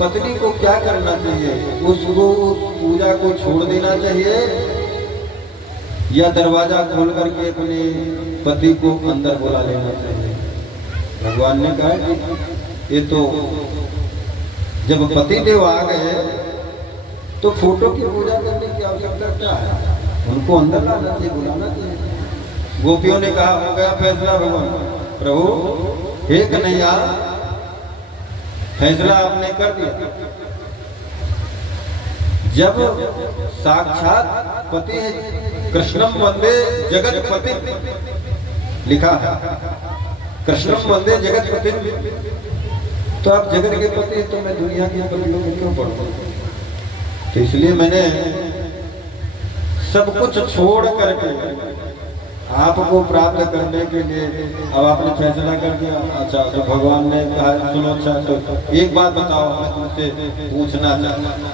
पत्नी को क्या करना चाहिए? उसको उस पूजा को छोड़ देना चाहिए या दरवाजा खोल करके अपने पति को अंदर बुला लेना चाहिए? भगवान ने कहा कि ये तो जब पति देव आ गए तो फोटो की पूजा करने की आवश्यकता क्या है? उनको अंदर लाना चाहिए, बुलाना चाहिए। गोपियों ने कहा हो गया फैसला भगवान। प्रभु हे कन्हैया, फैसला आपने कर दिया। जब साक्षात पति है, कृष्णम वंदे जगत पति लिखा है, कृष्णम वंदे जगत पति, तो आप जगत के पति तो मैं दुनिया के पतियों को क्यों पढ़ूं? तो इसलिए मैंने सब कुछ छोड़ करके आपको प्राप्त करने के लिए अब आपने फैसला कर दिया। अच्छा, तो भगवान ने कहा सुनो, अच्छा तो एक बात बताओ, मैं तुमसे पूछना चाहता हूँ।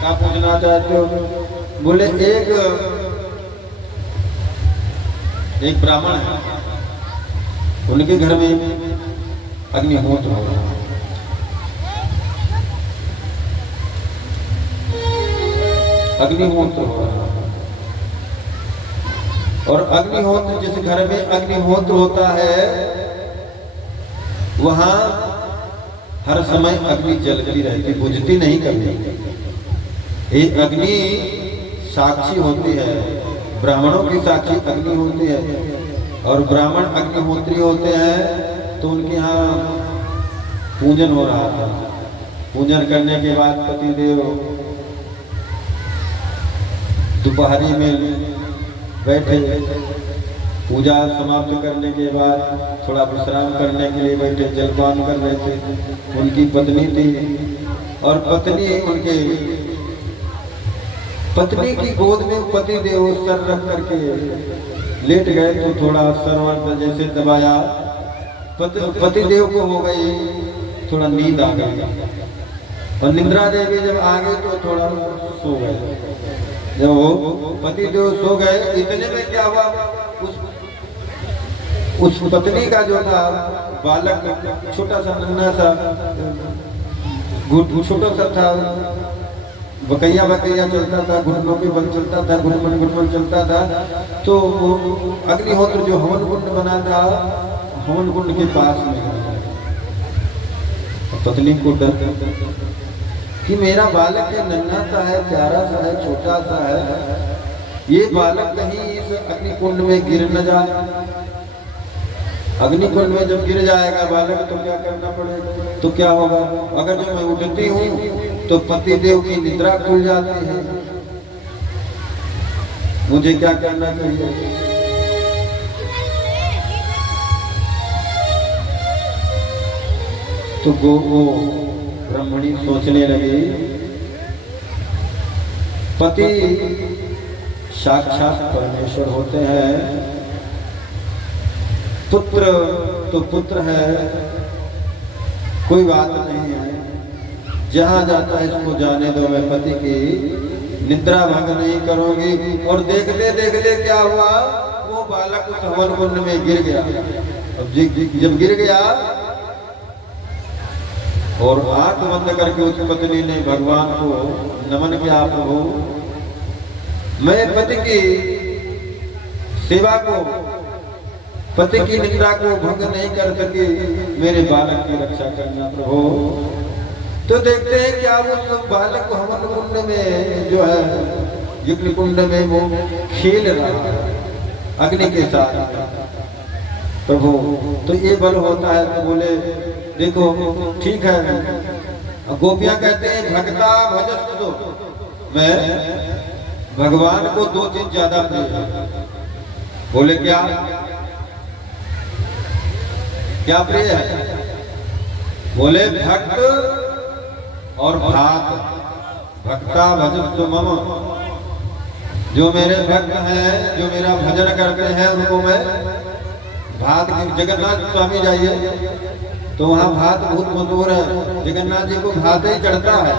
क्या पूछना चाहते हो? बोले एक ब्राह्मण है, उनके घर में अग्निहोत्र हो रहा है। अग्निहोत्र हो रहा है और अग्निहोत्र, जिस घर में अग्निहोत्र होता है वहां हर समय अग्नि जलती रहती, बुझती नहीं कभी। एक अग्नि साक्षी होती है, ब्राह्मणों की साक्षी अग्नि होती है और ब्राह्मण अग्निहोत्री होते हैं। तो उनके यहाँ पूजन हो रहा था। पूजन करने के बाद पतिदेव दोपहरी में बैठे, पूजा समाप्त करने के बाद थोड़ा विश्राम करने के लिए बैठे, जलपान कर रहे थे। उनकी पत्नी थी और पत्नी की गोद में पति देव सर रख करके लेट गए। तो थोड़ा सर जैसे दबाया, पति देव को हो गई थोड़ा नींद आ गई और निद्रा देवी जब आ गई तो थोड़ा सो गए। जब वो पति देव सो गए, इतने में क्या हुआ, उस पत्नी का जो था बालक, छोटा सा नन्हा सा, छोटा सा था, बकैया चलता था, घुटनों पे बल चलता था, घुटमन चलता था। तो अग्निहोत्र जो हवन कुंड बना था, हवन कुंड के पास में पत्नी को डर कि मेरा बालक है, नन्हा सा है, प्यारा सा है, छोटा सा है, ये बालक कहीं इस अग्निकुंड में गिर न जाए। अग्निकुंड में जब गिर जाएगा बालक तो क्या करना पड़ेगा? तो क्या होगा? अगर जब मैं उठती हूँ तो पति देव की निद्रा खुल जाती है, मुझे क्या करना चाहिए? तो वो ब्रह्मणी सोचने लगी, पति साक्षात परमेश्वर होते हैं, पुत्र तो पुत्र है, कोई बात नहीं है, जहां जाता है इसको जाने दो, मैं पति की निद्रा भंग नहीं करूंगी। और देखते क्या हुआ, वो बालक उस हवन कुंड में गिर गया। अब जब गिर गया और आंख बंद करके उस पत्नी ने भगवान को नमन किया, प्रभु मैं पति की सेवा को, पति की निद्रा को भंग नहीं कर सकी, मेरे बालक की रक्षा करना प्रभु। तो देखते हैं क्या उस बालक को हवन कुंड में जो है, यज्ञ कुंड में वो खेल रहा है अग्नि के साथ प्रभु। तो ये बल होता है। तो बोले देखो ठीक है, गोपियां कहते हैं भक्ता भजस दो, मैं भगवान को दो चीज ज्यादा प्रिय। बोले क्या क्या प्रिय है? बोले भक्त और भात। भक्ता भजस मम, जो मेरे भक्त हैं, जो मेरा भजन करते हैं, उनको मैं भात। जगन्नाथ स्वामी जाइए तो वहाँ भात बहुत मशहूर है, जगन्नाथ जी को भात ही चढ़ता है।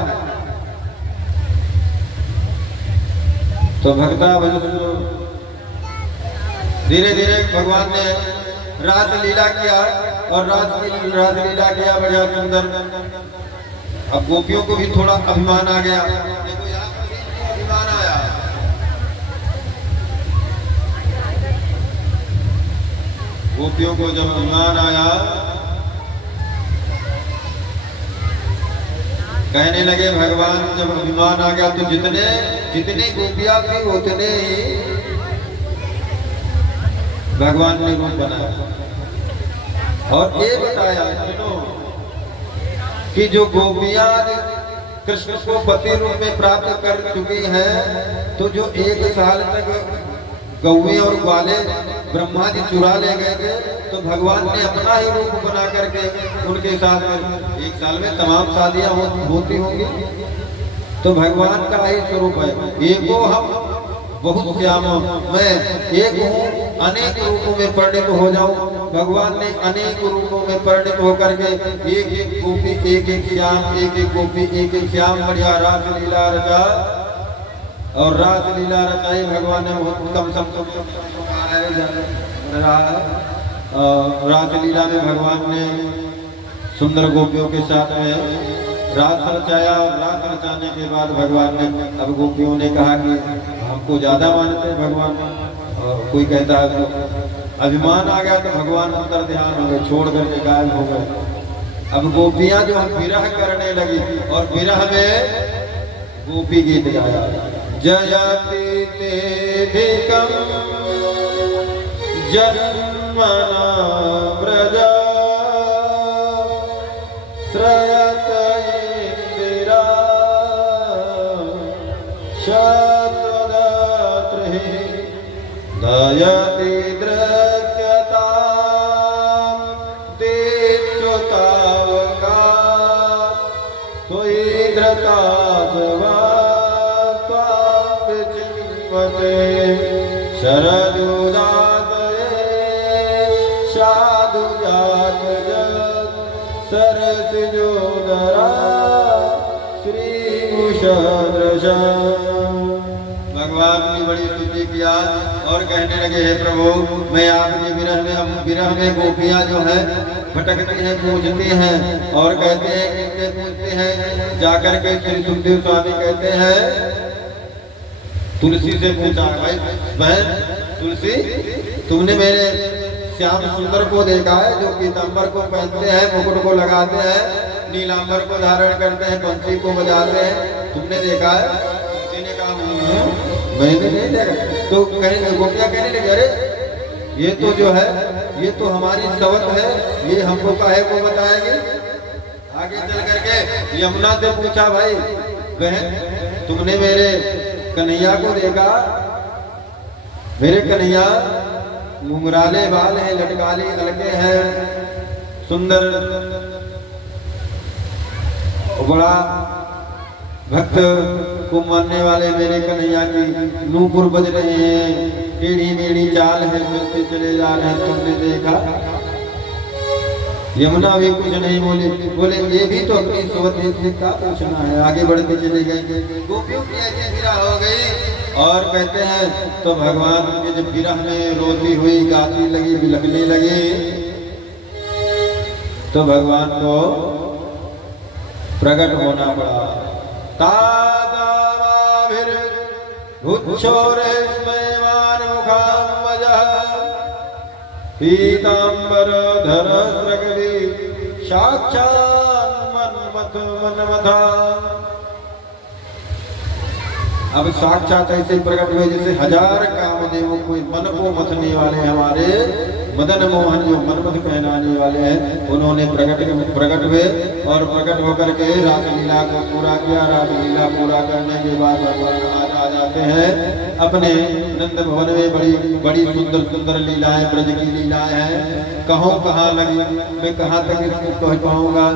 तो भक्ता भजस, धीरे धीरे भगवान ने रास लीला किया और रास लीला किया बढ़िया सुंदर। अब गोपियों को भी थोड़ा अभिमान आ गया। देखो यहाँ पर भी इनको अभिमान आया। गोपियों को जब अभिमान आया, कहने लगे भगवान जब अभिमान आ गया तो जितनी गोपियां थी उतने ही भगवान ने रूप बनाया। और ये बताया सुनो कि जो गोपियां कृष्ण को पति रूप में प्राप्त कर चुकी हैं, तो जो 1 साल तक गौवे और ग्वाले ब्रह्मा जी चुरा ले गए थे, तो भगवान ने अपना ही रूप बना करके उनके साथ में 1 साल में तमाम शादियां होती होंगी, तो भगवान का ही स्वरूप है। एको हम बहुत श्याम, मैं एक हूँ अनेक रूपों में परिणित हो जाऊं। भगवान ने अनेक रूपों में परिणित होकर के एक एक गोपी, एक एक श्याम, एक एक गोपी, एक एक श्याम बढ़िया रास लीला रचा। और रास लीला रचाई भगवान ने बहुत कम रास लीला में भगवान ने सुंदर गोपियों के साथ में रास रचाया। और रास रचाने के बाद भगवान ने, अब गोपियों ने कहा कि हमको ज्यादा मानते हैं भगवान, और कोई कहता है तो अभिमान आ गया तो भगवान अंतर ध्यान हो गए, छोड़ करके गायब हो गए। अब गोपियां जो हम विरह करने लगी, और विरह में गोपी गीत गाया। जयति तेधिकं जन्मना व्रजा श्रयत इंदिरा शतदत्रिः दयति दृश्यता दीप्युतावका त्वयि धृता शरदुदातये साधुजात जगत् सरसिजोदरा श्रीमुषदृशा। भगवान की बड़ी स्तुति किया और कहने लगे, हे प्रभु, मैं आपके विरह में गोपियां जो है भटकती हैं, पूछती हैं और कहते हैं, किससे पूछते हैं? जाकर के श्री सुखदेव स्वामी कहते हैं तुलसी से पूछा, भाई बहन तुलसी, तुमने मेरे श्याम सुंदर को देखा है जो पीतांबर को पहनते हैं, मुकुट को लगाते हैं, नीलांबर को धारण करते हैं, बंसी को बजाते हैं, तुमने देखा है? तुलसी ने कहा मैंने नहीं देखा। तो गोपियां कहने लगे, अरे ये तो जो है ये तो हमारी सवत है, ये हमको काहे को बताएगी? आगे चल करके यमुना से पूछा, भाई बहन तुमने मेरे कन्हैया को देखा? मेरे कन्हैया घुंघराले बाल हैं, लटकाली अलके हैं, सुंदर, बड़ा भक्त को मानने वाले मेरे कन्हैया की नूपुर बज रहे हैं, टेढ़ी मेढ़ी चाल है, चलते चले जा रहे हैं, तुमने देखा? यमुना भी कुछ नहीं बोले, बोले ये भी तो अपनी सोच से क्या पूछना है। आगे बढ़ते चले गए, गोपियों की ऐसी विरह हो गई और कहते हैं तो भगवान के जब विरह में रोती हुई गाती लगी, बिलखने लगी, तो भगवान को प्रकट होना पड़ा। पीतांबर धर साक्षात् मनमथा। अब साक्षात ऐसे प्रकट हुए जैसे 1000 कामदेवों को मन को मथने वाले हमारे मदन मोहन जो मनमथ कहलाने वाले हैं, उन्होंने प्रकट हुए और प्रकट होकर के रासलीला को पूरा किया। रासलीला पूरा करने के बाद भगवान आ जाते हैं अपने नंद भवन में। बड़ी सुंदर सुंदर लीलाएं, ब्रज की लीलाएं हैं, कहाँ कहाँ लगी, मैं कहाँ तक इसको पहुँच पाऊंगा।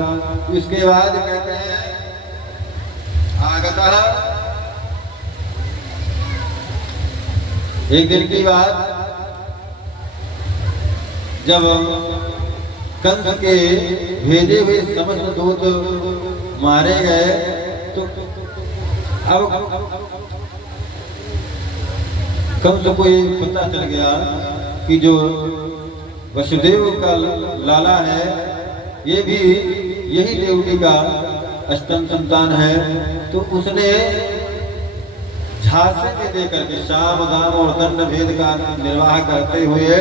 इसके बाद कहते हैं आगता, एक दिन की बात, जब कंस के भेजे हुए समस्त दूत मारे गए, तो अब कंस को ये पता चल गया कि जो वसुदेव का लाला है, ये भी यही देवकी का अष्टम संतान है, तो उसने झांसे में देकर के साम दाम और दंड भेद का निर्वाह करते हुए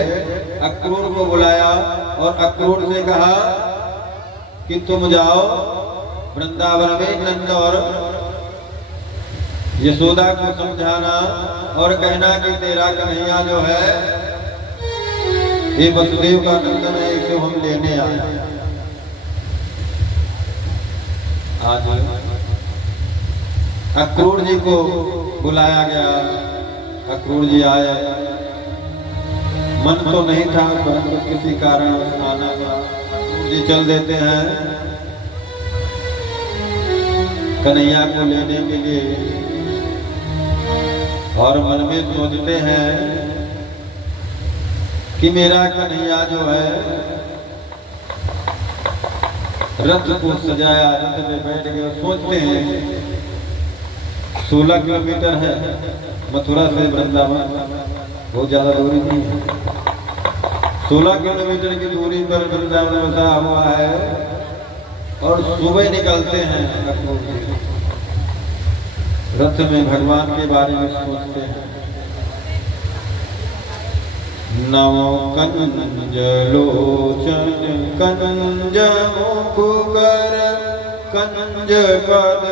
अक्रूर को बुलाया और अक्रूर से कहा कि तुम जाओ वृंदावन में नंद और यशोदा को समझाना और कहना कि तेरा कन्हैया जो है ये वसुदेव का नंदन है, इसे हम लेने आए। आज अक्रूर जी को बुलाया गया, अक्रूर जी आए। मन तो नहीं था परंतु किसी कारण आना था। अक्रूर जी चल देते हैं कन्हैया को लेने के लिए और मन में सोचते हैं कि मेरा कन्हैया जो है रथ को सजाया, रथ में बैठ गए। सोचते हैं 16 किलोमीटर है मथुरा से वृंदावन, बहुत ज्यादा दूरी नहीं है। 16 किलोमीटर की दूरी पर वृंदावन बसा हुआ है और सुबह निकलते हैं अक्रूर जी। रथ में भगवान के बारे में सोचते हैं। नमो कंज लोचन कंज मुखकर कंज पद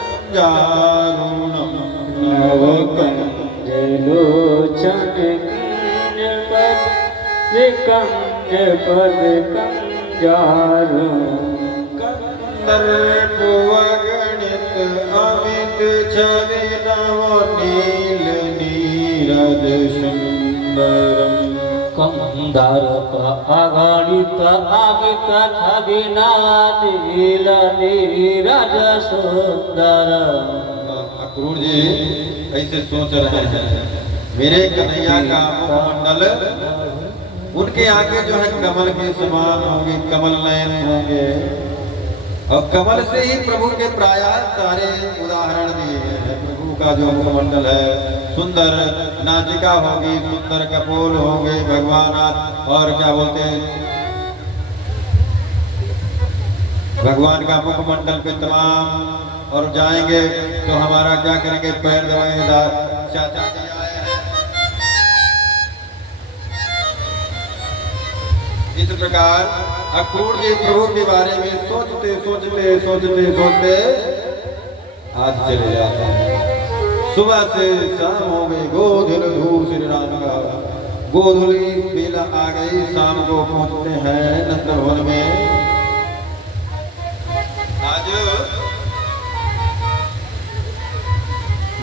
कंजारुणम। नमो कंज लोचन कंज पद कंजारुणम। कंदर्प अगणित अमित छवि नव नील नीरज सुंदरम। कंदर्प अगणित अमित छवि नव नील नीरज सुंदरम। अक्रूर जी ऐसे सोच रहे हैं, मेरे कन्हैया का मुखमंडल उनके आगे जो है कमल के समान होंगे, कमल नयन होंगे और कमल से ही प्रभु के प्राय सारे उदाहरण दिए हैं। प्रभु का जो मुखमंडल है, सुंदर नासिका होगी, सुंदर कपोल होंगे भगवान, और क्या बोलते हैं भगवान का मुखमंडल पे तमाम। और जाएंगे तो हमारा क्या करेंगे, पैर दबाएंगे। चाचा जी आए हैं। इस प्रकार अक्रूर जी प्रभु के बारे में सोचते सोचते सोचते सोचते आज चले जाते हैं। सुबह से शाम हो गई, गोधुल धूप श्री राम का गोधुली बेला आ गई। शाम को पहुंचते हैं नंद भवन में। आज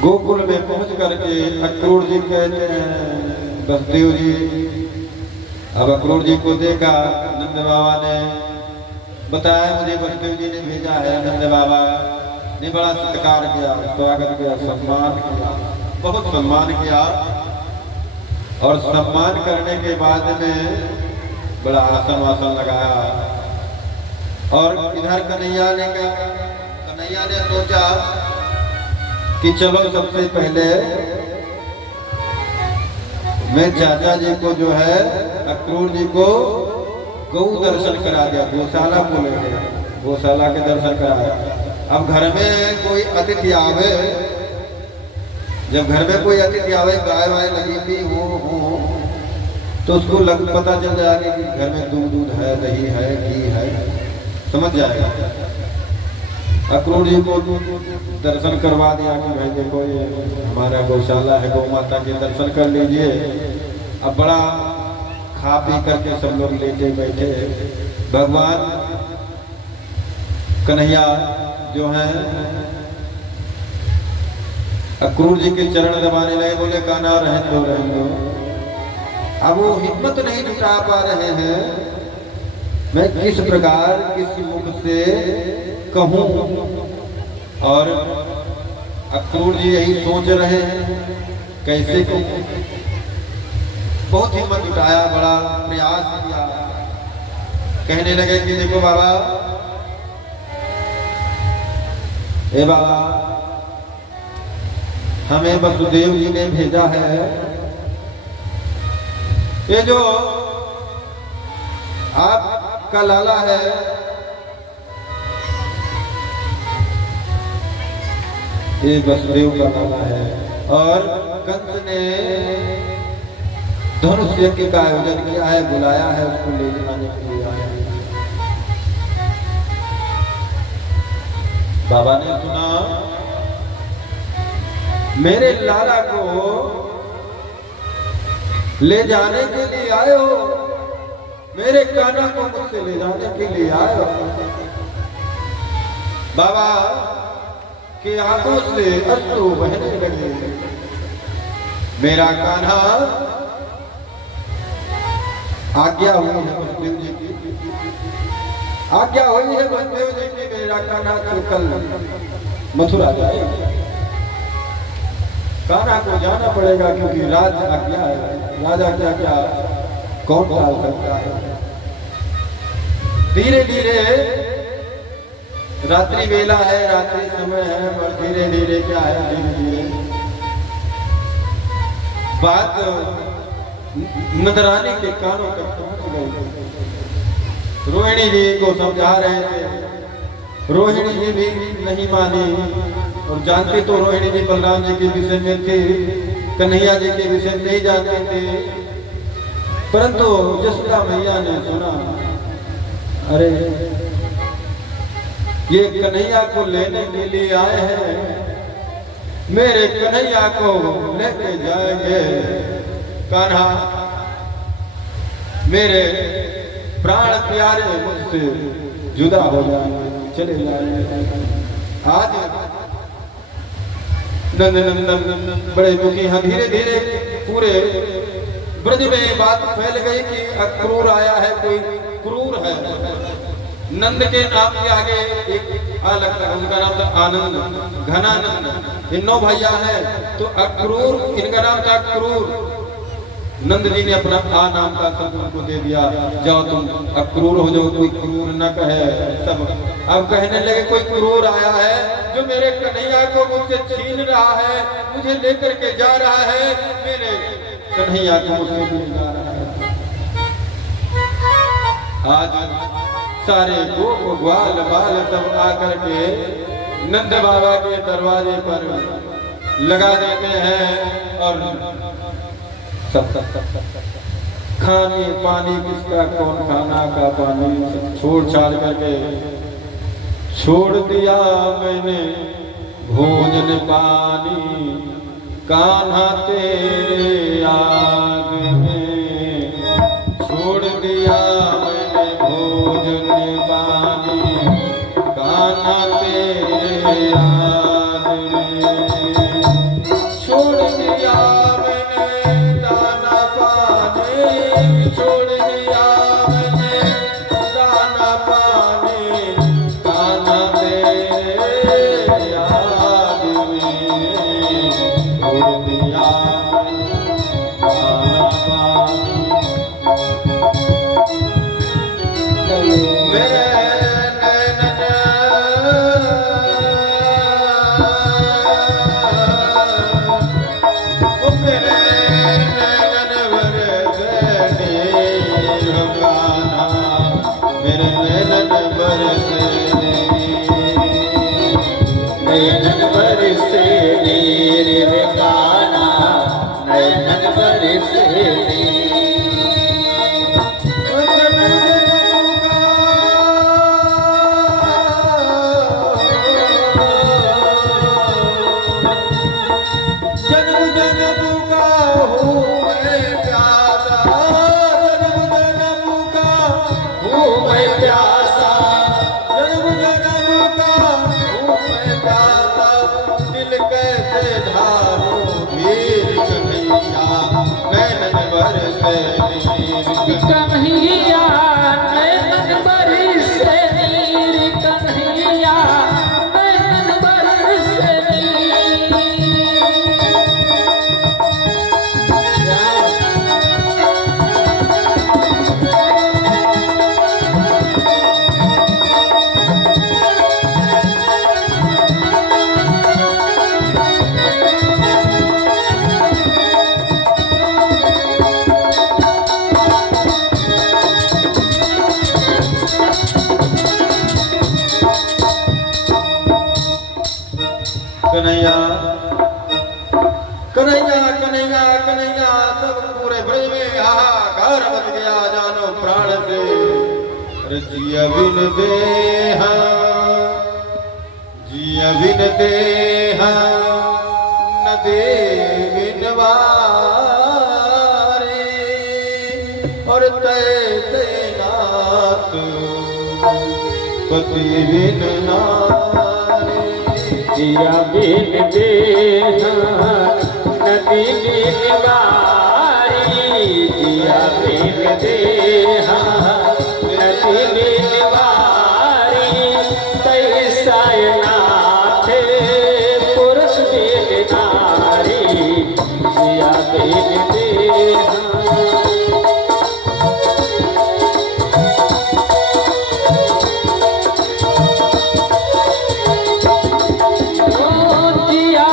गोकुल में पहुंच करके अक्रूर जी कहते हैं वसुदेव जी। अब अक्रूर जी को देखा, नंद बाबा ने बताया मुझे वसुदेव जी ने भेजा है। नंद बाबा ने बड़ा सत्कार किया, स्वागत किया, सम्मान किया, बहुत सम्मान किया। और सम्मान करने के बाद में बड़ा आसन वासन लगाया। और इधर कन्हैया ने सोचा कि चलो सबसे पहले मैं चाचा जी को जो है अक्रूर जी को गौ दर्शन करा दिया, गौशाला को ले गया, गौशाला के दर्शन कराया। अब घर में कोई अतिथि आवे, जब घर में कोई अतिथि आवे, गाय वाय लगी थी हो तो उसको पता चल जाएगा कि घर में दूध है, दही है, घी है, समझ जाएगा। अक्रूर जी को दर्शन करवा दिया कि भाई देखो ये हमारा गौशाला है, गौ माता के दर्शन कर लीजिए। अब बड़ा खा पी करके सब लोग लेटे बैठे। भगवान कन्हैया जो हैं अक्रूर जी के चरण दबाने लगे, बोले कान्हा रहने दो रहने दो। अब वो हिम्मत नहीं जुटा पा रहे हैं मैं किस प्रकार किस मुख से कहूं। और अक्रूर जी यही सोच रहे हैं कैसे कहूं। बहुत हिम्मत जुटाया, बड़ा प्रयास किया। कहने लगे कि देखो बाबा, ए बाबा, हमें वसुदेव जी ने भेजा है। ये जो आपका लाला है ये वसुदेव का नामा है। और कंस ने धनुष यज्ञ का आयोजन किया है, बुलाया है, उसको ले जाने के लिए आया है। बाबा ने सुना मेरे लाला को ले जाने के लिए आए हो, मेरे कान्हा को मुझसे ले जाने के लिए आए हो। बाबा की आंखों से अश्रु बहने लगे। मेरा कान्हा आज्ञा हुई है वसुदेव जी की, आज्ञा हुई है वसुदेव जी की, मेरा कान्हा तो कल मथुरा जाएगा। कान्हा को जाना पड़ेगा क्योंकि राज आज्ञा है, राजा क्या क्या कौन टाल सकता है। धीरे धीरे रात्रि वेला है, रात्रि समय है, पर धीरे धीरे क्या है, धीरे धीरे बात नंदरानी के कानों तक पहुंच गई। रोहिणी जी को समझा रहे थे, रोहिणी जी भी नहीं मानी। और जानती तो रोहिणी जी बलराम जी के विषय में थी, कन्हैया जी के विषय में नहीं जानती थी। परंतु जसोदा मैया ने सुना, अरे ये कन्हैया को लेने के लिए आए हैं, मेरे कन्हैया को लेके जाएंगे। कान्हा मेरे प्राण प्यारे मुझसे जुदा हो जाएंगे, चले जाएंगे। आज नंद नंदन बड़े दुखी हैं। धीरे धीरे पूरे ब्रज में बात फैल गई कि अक्रूर आया है, कोई क्रूर है। नंद के नाम के आगे एक आ लगता है, उनका नाम था आनंद, घनानंद। इन 9 भैया है, तो अक्रूर इनका नाम था क्रूर। नंद जी ने अपना आ नाम का शब्द उनको दे दिया, जाओ तुम अक्रूर हो जाओ, कोई क्रूर न कहे। सब अब कहने लगे कोई क्रूर आया है जो मेरे कन्हैया को मुझसे छीन रहा है, मुझे लेकर के जा रहा है, मेरे कन्हैया को मुझसे ले जा रहा है। आज सारे गोप ग्वाल बाल सब आकर के नंद बाबा के दरवाजे पर लगा देते हैं। और सब खाने पानी किसका, कौन खाना का पानी, छोड़ छाड़ करके छोड़ दिया मैंने भोजन पानी। कान्हा तेरे आग में छोड़ दिया मैंने भोजन पानी। कान्हा तेरे आग में छोड़ दिया कन्हैया कन्हैया कन्हैया कन्हैया सब पूरे ब्रज में हाहाकार मच गया जानो प्राण से। अरे जिया बिन देहा जिया बिन देहा न दे बिन वारे और तय नाथ पति बिन नारे। जिया बिन देहा नदी बिन वारी, जिया बिन देहा नदी बिन वारी, तैसा नाथ पुरुष बिन नारी, जिया बिन देहा। जिया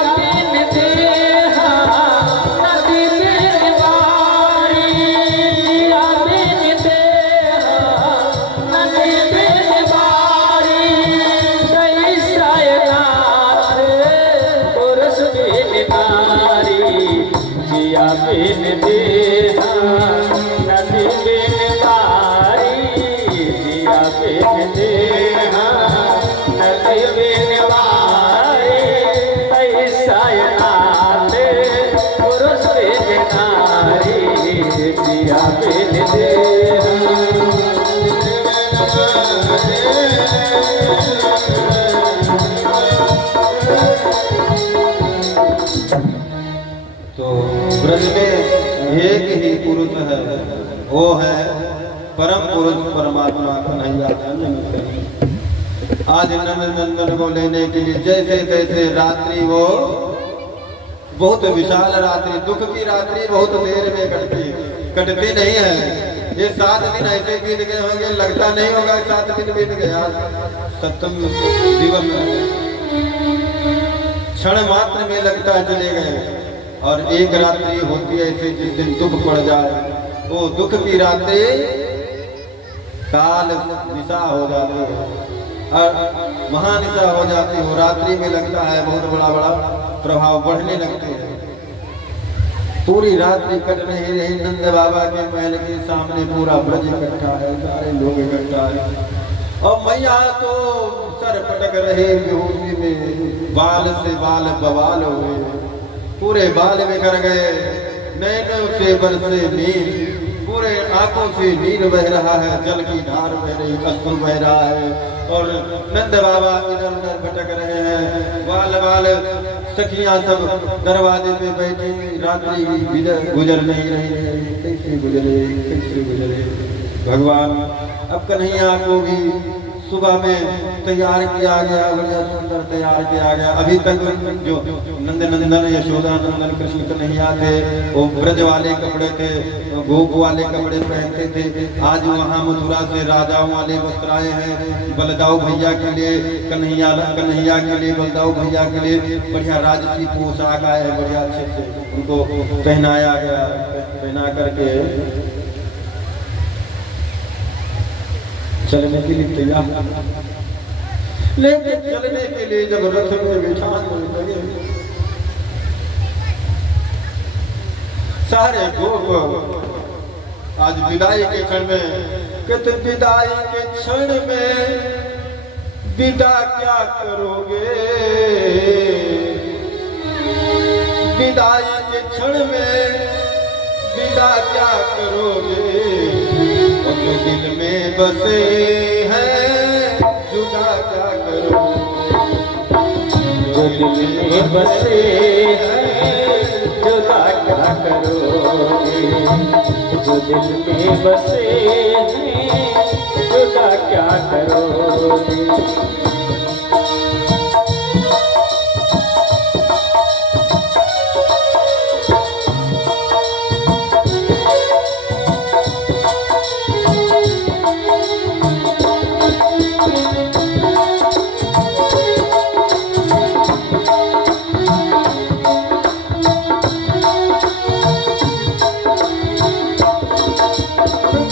बिन देहा नदी बिन वारी, जिया बिन देहा नदी बिन वारी, तैसा नाथ पुरुष बिन नारी, जिया बिन देहा। तो ब्रज में एक ही पुरुष है, वो है परम पुरुष परमात्मा कन्हैया। आज नंद नंदन को लेने के लिए जैसे तैसे रात्रि वो बहुत विशाल रात्रि, दुख की रात्रि बहुत देर में कटती नहीं है। ये 7 दिन ऐसे बीत गए होंगे, लगता नहीं होगा 7 दिन बीत गया। 7वें दिवस क्षण मात्र में लगता है चले गए। और एक रात्रि होती है ऐसे जिस दिन दुख पड़ जाए, वो दुख की रात्रि काल निशा हो जाती है और महानिशा हो जाती है। वो रात्रि में लगता है बहुत बड़ा प्रभाव बढ़ने लगते हैं। पूरी रात्रि कट नहीं रही, नंद बाबा के महल के सामने पूरा ब्रज इकट्ठा है, सारे लोग इकट्ठा है। और मैया तो सर पटक रहे बेहोशी में, बाल से बाल बवाल हुए, पूरे बाल बिखर गए, नैनों से बरसे नीर, पूरे आंखों से नीर बह रहा है, जल की धार बह रही, अश्रु बह रहा है। और नंद बाबा इधर उधर भटक रहे हैं, बाल बाल सखियां सब दरवाजे पे बैठी, रात्रि गुजर नहीं रही है, कैसे गुजरे कैसे गुजरे भगवान। अब कन्हैया को भी सुबह में तैयार किया गया, बढ़िया सुंदर तैयार किया गया। अभी तक जो नंद नंदन यशोदा नंदन कृष्ण कन्हैया थे वो ब्रज वाले कपड़े थे, गोप वाले कपड़े पहनते थे। आज वहाँ मथुरा से राजाओं वाले वस्त्र आए हैं, बलदाऊ भैया के लिए, कन्हैया के लिए, बलदाऊ भैया के लिए बढ़िया राजसी पोशाक आए हैं, बढ़िया अच्छे से उनको पहनाया गया। पहना करके चलने के लिए तैयार, लेकिन चलने के लिए जब रथ में बिठाने लगे, सारे गोप आज विदाई के क्षण में कहते, विदाई के क्षण में विदा क्या करोगे, विदाई के क्षण में विदा क्या करोगे, और जो दिल में बसे हैं जुदा क्या करोगे, जो दिल में बसे हैं जुदा क्या करोगे, जो दिल में बसे हैं जुदा क्या करोगे।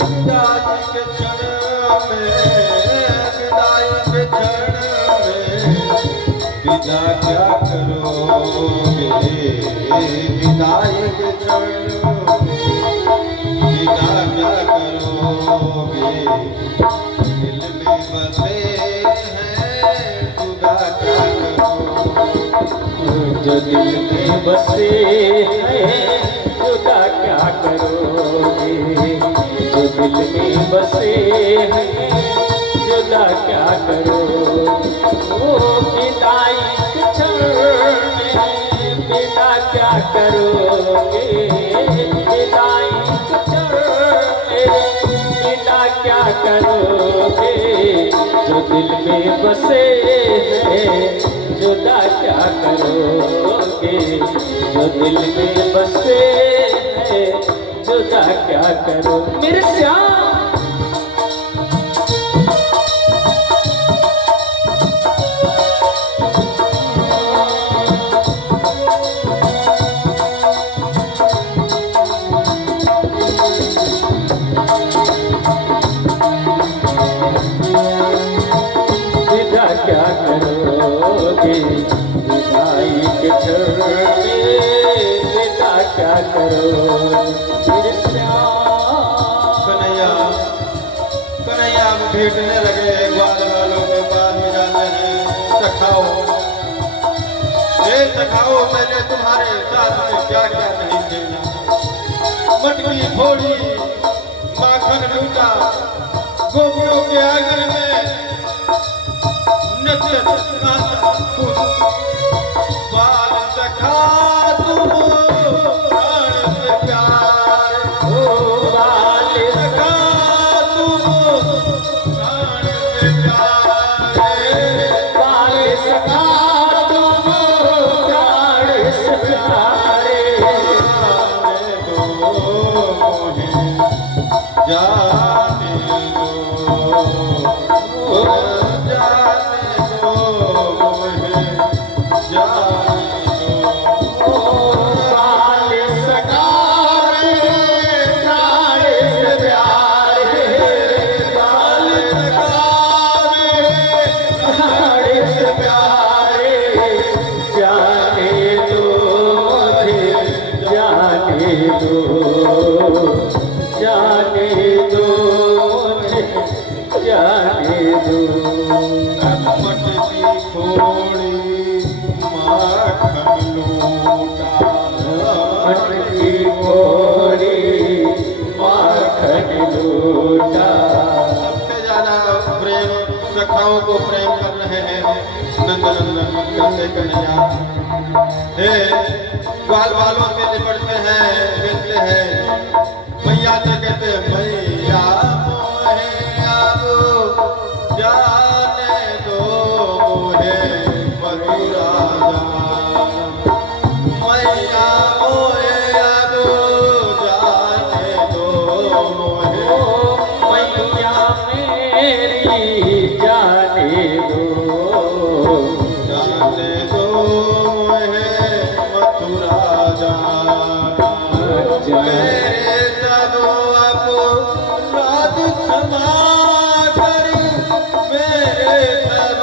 विदाई के क्षण पिता क्या करोगे विदाई के क्षण पिता क्या करोगे दिल में बसे हैं खुदा क्या करोगे जो दिल में बसे हैं जुदा क्या करोगे जो दिल में बसे हैं जुदा क्या करोगे ओ विदाई के क्षण में पिता क्या करोगे विदाई के क्षण में पिता क्या करोगे जो दिल में बसे हैं जुदा क्या करोगे जो दिल में बसे हैं जुदा क्या करो मेरे श्याम विदा क्या करोगे विदाई के क्षण में विदा क्या करोगे कन्हैया कन्हैया भेटने लगे ग्वाल वालों के पास में जाते हैं सखाओ सखाओ मैंने तुम्हारे साथ में क्या क्या नहीं खेला मटकी फोड़ी माखन लूटा गोपियों के आंगन में नृत्य बाल सखा तुम प्राण से प्यार ओ बाल सखा तुम प्राण से प्यार बाल सखा तुम प्राण से प्यारे जाने दो मोहे जाने दो ओ बाल सखा प्राण से प्यारे बाल प्राण से प्यारे जाने दो मुझे जाने दो जाने दो मुझे जाने दो मटकी फोड़ी माखन लूटा मटकी फोड़ी माखन लूटा सबसे ज्यादा प्रेम सखाओं को प्रेम कर रहे हैं नंदनंदन करते कन्हैया हे ग्वाल वालों के निपटते हैं मिलते हैं मैया से कहते हैं मैया मोहे अब जाने दो मोहे मथुरा मैया मोहे अब जाने दो मोहे मैया मेरी जाने दो मोहे मथुरा जाना मेरे सब अपराध क्षमा कर मेरे सब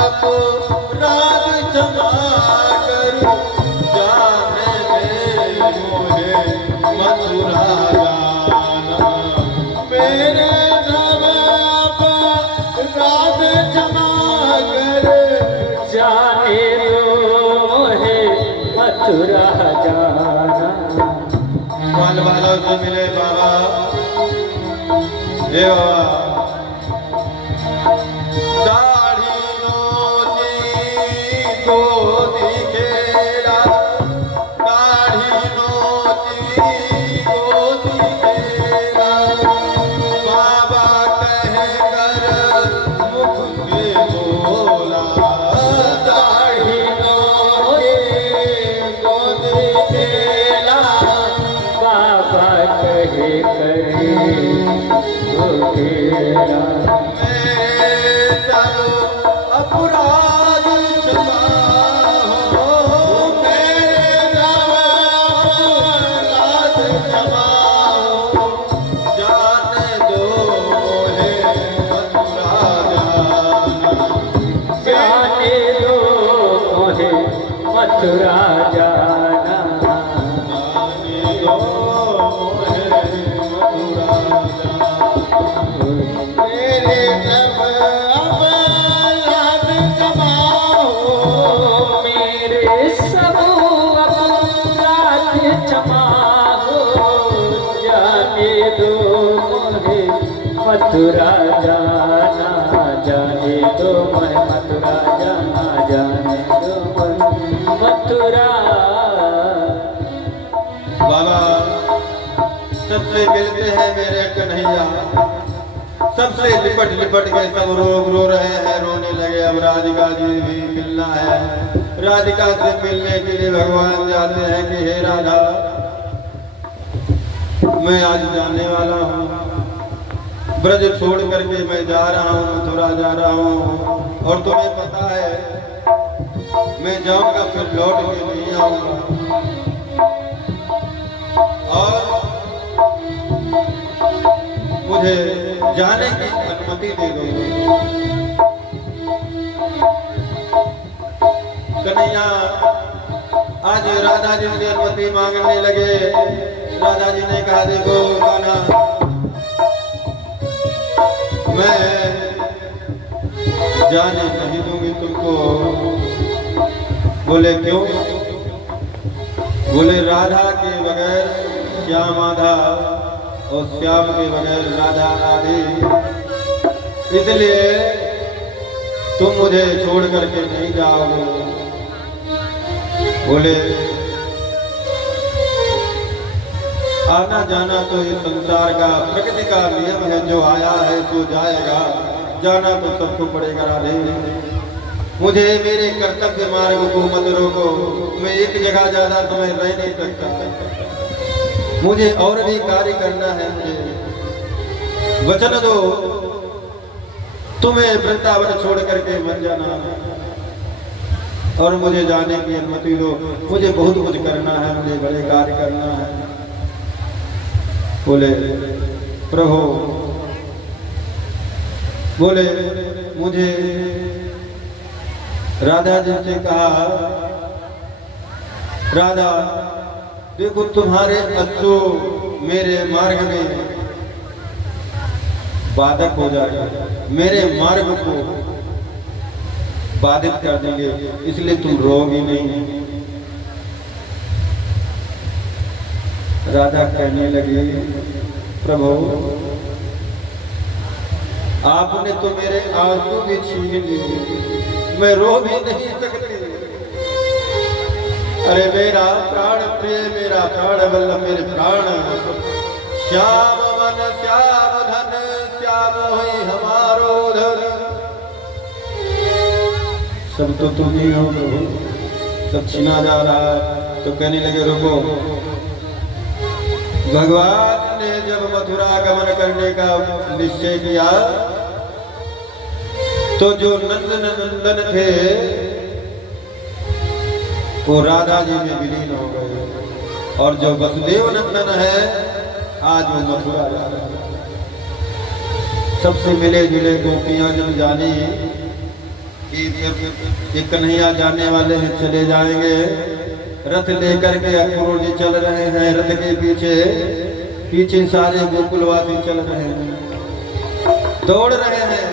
अपराध क्षमा कर जाने दे मोहे मथुरा जाना मेरे सब अपराध क्षमा कर जाने दो मुझे मथुरा जाना ग्वाल वालों से मिले बाबा हे बाबा दाढ़ी नोची गोदी खेला दाढ़ी नोची गोदी खेला बाबा कह कर मुख से बोला दाढ़ी नोची गोदी खेला बाबा कहे करे मथुरा जाना। जाने दो मोहे मथुरा जाना। मेरे सब अब याद जमाओ, मेरे सब अपराध क्षमा हो, जाने दो मोहे मथुरा जाना, जाने दो मोहे मथुरा जाना, जाने दो मोहे मथुरा। बाबा सबसे मिलते हैं मेरे कन्हैया, सबसे लिपट लिपट के सब रो रहे हैं, रोने लगे। अब राधिका जी भी मिलना है। राधिका से मिलने के लिए भगवान जाते हैं कि हे राधा, मैं आज जाने वाला हूँ, ब्रज छोड़ करके मैं जा रहा हूँ, मथुरा जा रहा हूँ। और तुम्हें पता है मैं जाऊंगा फिर लौट के नहीं आऊंगा, और मुझे जाने की अनुमति दे दो। कन्हैया आज राधा जी से अनुमति मांगने लगे। राधा जी ने कहा, देखो कान्हा, मैं जाने नहीं दूंगी तुमको। बोले क्यों? बोले राधा के बगैर श्याम आधा और श्याम के बगैर राधा आधी, इसलिए तुम मुझे छोड़ करके नहीं जाओगे। बोले आना जाना तो इस संसार का प्रकृति का नियम है, जो आया है तो जाएगा, जाना तो सबको पड़ेगा राधे। मुझे मेरे कर्तव्य मार्ग को मत रोको, मैं एक जगह ज्यादा समय रह नहीं सकता, मुझे और भी कार्य करना है। मुझे वचन दो, तुम्हें वृंदावन छोड़ करके मत जाना, और मुझे जाने की अनुमति दो। मुझे बहुत कुछ करना है, मुझे बड़े कार्य करना है। बोले प्रभु, बोले मुझे राधा जी से कहा, राधा देखो तुम्हारे अच्छो मेरे मार्ग में बाधक हो जाएगा, मेरे मार्ग को बाधित कर देंगे, इसलिए तुम रोगी नहीं। राधा कहने लगी, प्रभु आपने तो मेरे आंसू भी छीन लिए, मैं रो भी नहीं सकती। अरे मेरा प्राण प्रिय, मेरा प्राण वल्लभ, मेरे प्राण श्याम मन श्याम धन, श्याम ही हमारो धन। सब तो तुम ही हो प्रभु, सब छीना जा रहा है। तो कहने लगे रुको, भगवान ने जब मथुरा गमन करने का निश्चय किया तो जो नंदन नंदन थे वो राधा जी में विलीन हो गए, और जो वसुदेव नंदन है आज वो मथुरा जा रहा है। सबसे मिले जुले गोपियां जब जानी कि कन्हैया जाने वाले हैं, चले जाएंगे, रथ लेकर के अक्रूर जी चल रहे हैं, रथ के पीछे पीछे सारे गोकुलवासी चल रहे हैं, दौड़ रहे हैं।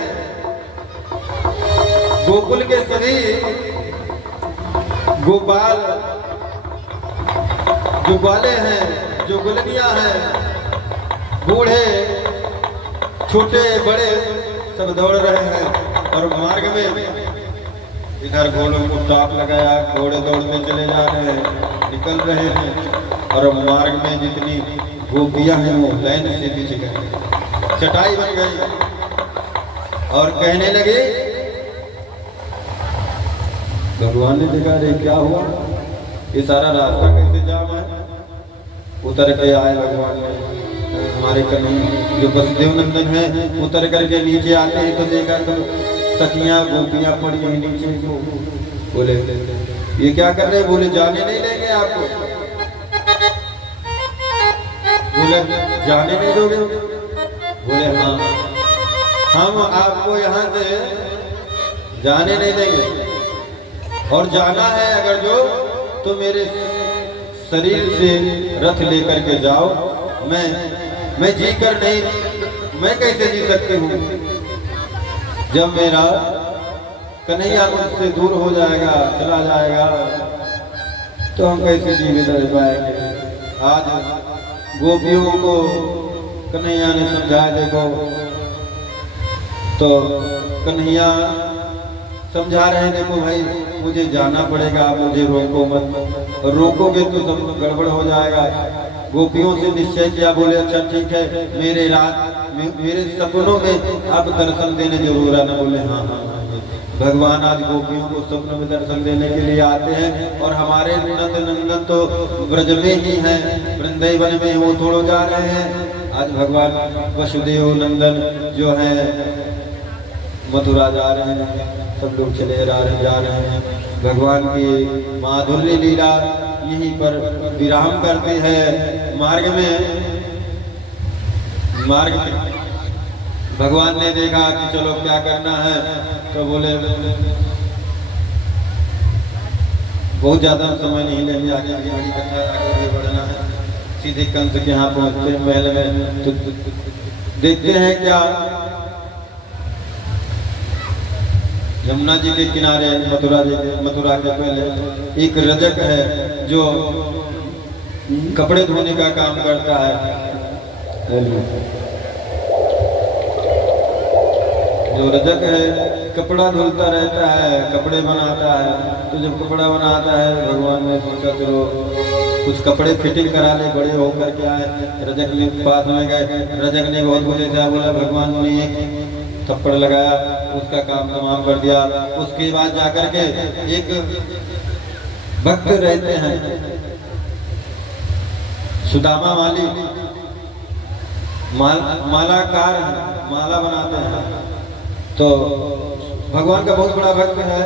गोकुल के सभी गोपाल जो ग्वाले हैं, जो गुलनियां हैं, बूढ़े छोटे बड़े सब दौड़ रहे हैं। और मार्ग में इधर घोड़ों को टाप लगाया, घोड़े दौड़ते चले जा रहे हैं, निकल रहे हैं। और मार्ग में जितनी गोपियां हैं वो लाइन से पीछे गए, चटाई बन गई और कहने लगे, भगवान ने देखा रे क्या हुआ, ये सारा रास्ता कैसे जाम है। उतर के आए भगवान ने, हमारे कन्हैया जो वसुदेव नंदन है उतर करके नीचे आते हैं तो देखा तो सखियां गोपियां पड़ी हैं नीचे। बोले ये क्या कर रहे हैं? बोले जाने नहीं देंगे आपको। बोले जाने नहीं दोगे? बोले हाँ, हम आपको यहाँ से जाने नहीं देंगे, और जाना है अगर जो तो मेरे शरीर से रथ लेकर के जाओ। मैं जी कर नहीं, मैं कैसे जी सकती हूँ? जब मेरा कन्हैया मुझसे दूर हो जाएगा, चला जाएगा, तो हम कैसे जीवित रह पाएंगे? आज गोपियों को कन्हैया ने समझाया, देखो तो कन्हैया समझा रहे हैं, देखो भाई मुझे जाना पड़ेगा, मुझे रोको मत, रोकोगे तो सब गड़बड़ हो जाएगा। गोपियों से निश्चय किया, बोले अच्छा ठीक है, मेरे सपनों में आप दर्शन देने जरूर आना। बोले हाँ हाँ हाँ। भगवान आज गोपियों को स्वप्न में दर्शन देने के लिए आते हैं, और हमारे नंद नंदन तो ब्रज में ही हैं, वृंदावन में वो थोड़ो जा रहे हैं। आज भगवान वसुदेव नंदन जो है मथुरा जा रहे हैं, सब लोग चले जा रहे हैं। भगवान की माधुर्य लीला यहीं पर विराम करते हैं। मार्ग में भगवान ने देखा कि चलो क्या करना है, तो बोले बहुत ज्यादा समय नहीं लेंगे, आगे बढ़ना है, सीधे कंस के यहाँ पहुँचते हैं। महल में तो देखते हैं क्या, यमुना जी के किनारे मथुरा के पहले एक रजक है जो कपड़े धोने का काम करता है। जो रजक है कपड़ा धुलता रहता है, कपड़े बनाता है। तो जब कपड़ा बनाता है, भगवान ने सोचा चलो कुछ कपड़े फिटिंग करा ले, बड़े होकर के आए। रजक ने पास में गए, रजक ने बहुत बुरे से बोला, भगवान ने एक थप्पड़ लगाया, उसका काम तमाम कर दिया। उसके बाद जाकर के एक भक्त रहते हैं सुदामा माली, मालाकार, माला बनाते हैं। तो भगवान का बहुत बड़ा भक्त है।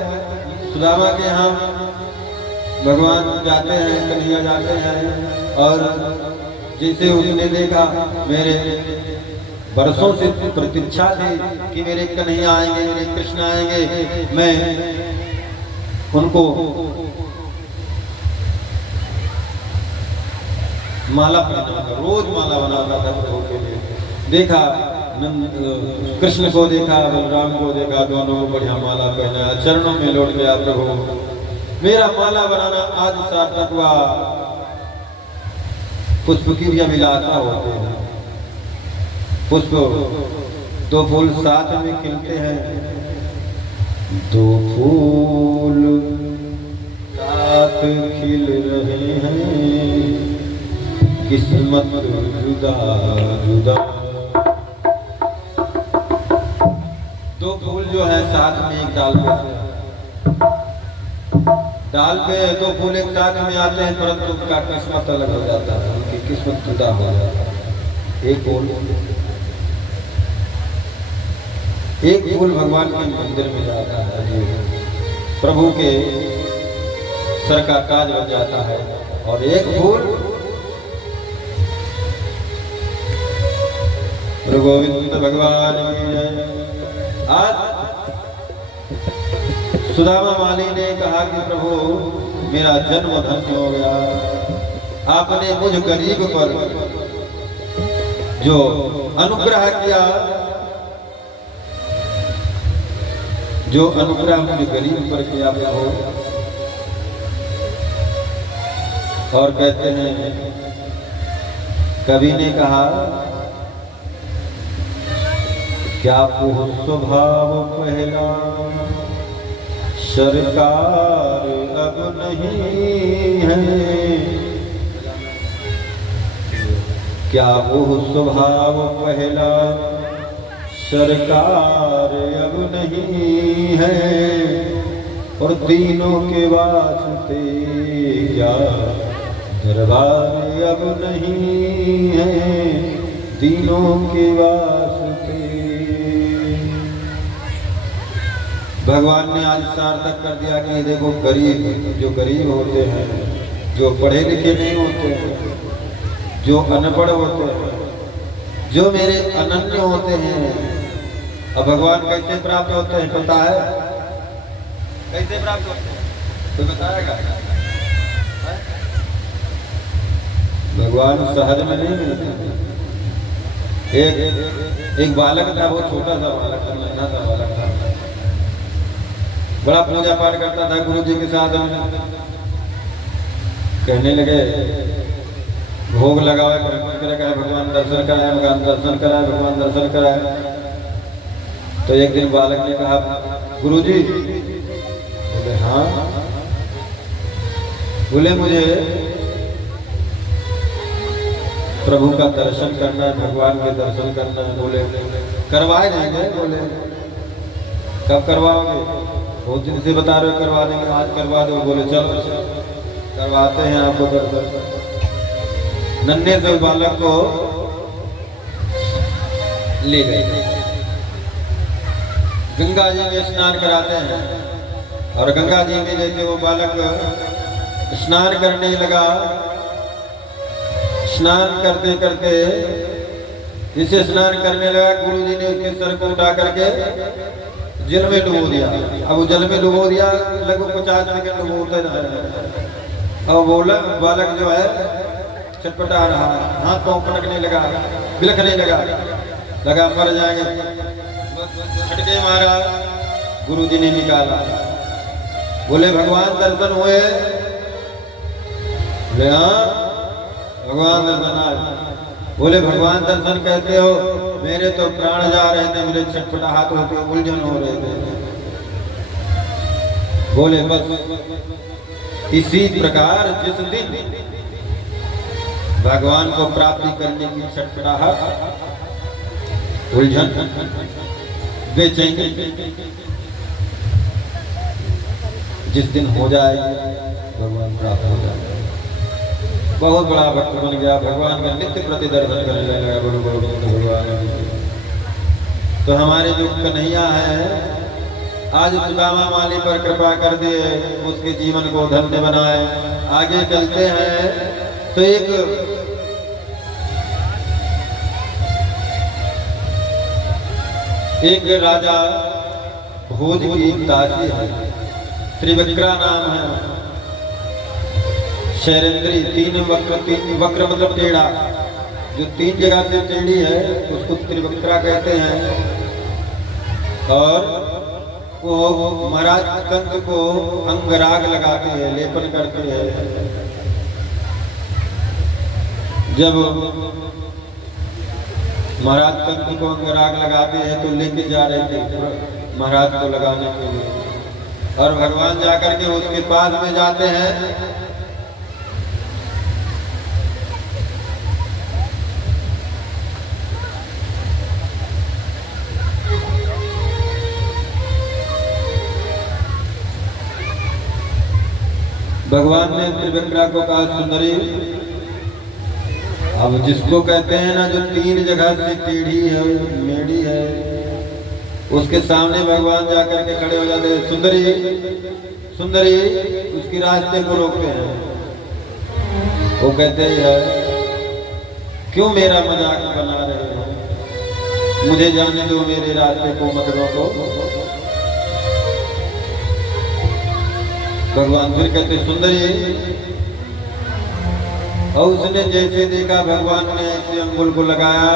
सुदामा के यहाँ भगवान जाते हैं, कन्हैया जाते हैं, और जैसे उसने देखा, मेरे बरसों से प्रतीक्षा थी कि मेरे कन्हैया आएंगे, मेरे कृष्ण आएंगे, मैं उनको माला पहनाऊंगा, रोज माला बनाता था प्रभु के लिए। देखा कृष्ण को देखा, बलराम को देखा, दोनों को बढ़िया माला पहनाया, चरणों में लौट गया, प्रभु मेरा माला बनाना आज सार्थक हुआ। पुष्प की भी अभिलाषा होते हैं, पुष्प दो फूल साथ में खिलते हैं, दो फूल साथ खिल रहे हैं, किस्मत जुदा जुदा। दो फूल जो है साथ में एक डाल पे दो फूल एक साथ में आते हैं, परंतु उनका किस्मत अलग हो जाता है, उनकी किस्मत जुदा हो जाता है। एक फूल भगवान के मंदिर में जाता है, प्रभु के सर का ताज बन जाता है, और एक फूल प्रभु गोविंद भगवान की जय। आज सुदामा माली ने कहा कि प्रभु मेरा जन्म धन्य हो गया, आपने मुझ गरीब पर जो अनुग्रह किया, जो अनुग्रह मुझ गरीब पर किया प्रभु। और कहते हैं, कवि ने कहा, क्या वो स्वभाव पहला सरकार अब नहीं है, क्या वो स्वभाव पहला सरकार अब नहीं है, और तीनों के वास्ते क्या दरबार अब नहीं है, तीनों के वास्ते। भगवान ने आज सार्थक कर दिया कि देखो गरीब, जो गरीब होते हैं, जो पढ़े लिखे नहीं होते हैं, जो अनपढ़ होते हैं, जो मेरे अनन्य होते हैं, अब भगवान कैसे प्राप्त होते हैं पता है? कैसे प्राप्त होते हैं तो बताएगा। भगवान सहज में नहीं मिलते। एक बालक था, वो छोटा सा बालक था, नन्हा सा बालक था, बड़ा पूजा पाठ करता था गुरु जी के साथ में। कहने लगे भोग लगाए, भगवान दर्शन कराए, भगवान दर्शन कराए, भगवान दर्शन कराए। तो एक दिन बालक ने कहा गुरु जी, बोले हाँ, बोले मुझे प्रभु का दर्शन करना है, भगवान के दर्शन करना है। बोले करवाए देंगे। बोले कब करवाओगे? बहुत दिन से बता रहे हो करवा देंगे, आज करवा दो। बोले चलो करवाते हैं आपको दर्शन। नन्हे से बालक को ले गए, गंगा जी में स्नान कराते हैं। और गंगा जी में जैसे वो बालक स्नान करने लगा, स्नान करते करते जिसे स्नान करने लगा, गुरु जी ने उसके सर को उठा करके जल में डुबो दिया। अब वो जल में डुबो दिया, लगभग 50 सेकंड डुबोते रहे। अब बोला बालक जो है छटपटा रहा, हाथ पांव पटकने लगा, बिलखने लगा मर जाएंगे। झटके मारा, गुरु जी ने निकाला। बोले भगवान दर्शन हुए? बोले हाँ भगवान दर्शन आज। बोले भगवान दर्शन कहते हो, मेरे तो प्राण जा रहे थे, मेरे छटपटाहट होते, उलझन हो रहे थे। बोले बस इसी प्रकार जिस दिन भगवान को प्राप्ति करने की छटपटाहट, उलझन, बेचैनी जिस दिन हो जाए, भगवान प्राप्त हो जाए। बहुत बड़ा भक्त बन गया, भगवान का नित्य प्रति दर्शन करने लगा। भगवान तो हमारे जो कन्हैया है, आज सुदामा माली पर कृपा कर दे, उसके जीवन को धन्य बनाए। आगे चलते हैं तो एक राजा भोज की दासी है, त्रिविक्रा नाम है। शैरेंद्री, तीन वक्र मतलब टेढ़ा, जो 3 जगह से टेढ़ी है उसको त्रिविक्रा कहते हैं। और वो महाराज कंस को अंगराग लगाते हैं, लेपन करते हैं। जब महाराज कंस को अंगराग लगाते हैं तो लेके जा रहे थे महाराज को लगाने के लिए, और भगवान जाकर के उसके पास में जाते हैं। भगवान ने त्रिविक्रा को कहा सुंदरी, अब जिसको कहते हैं ना जो 3 जगह से टेढ़ी है, मेढ़ी है, उसके सामने भगवान जाकर के खड़े हो जाते हैं। सुंदरी सुंदरी, उसकी रास्ते को रोकते हैं। वो कहते हैं क्यों मेरा मजाक बना रहे हो, मुझे जाने दो, मेरे रास्ते को मत रोको। भगवान फिर कहते सुंदरी, और उसने जैसे देखा भगवान ने ऐसे अंगुल को लगाया,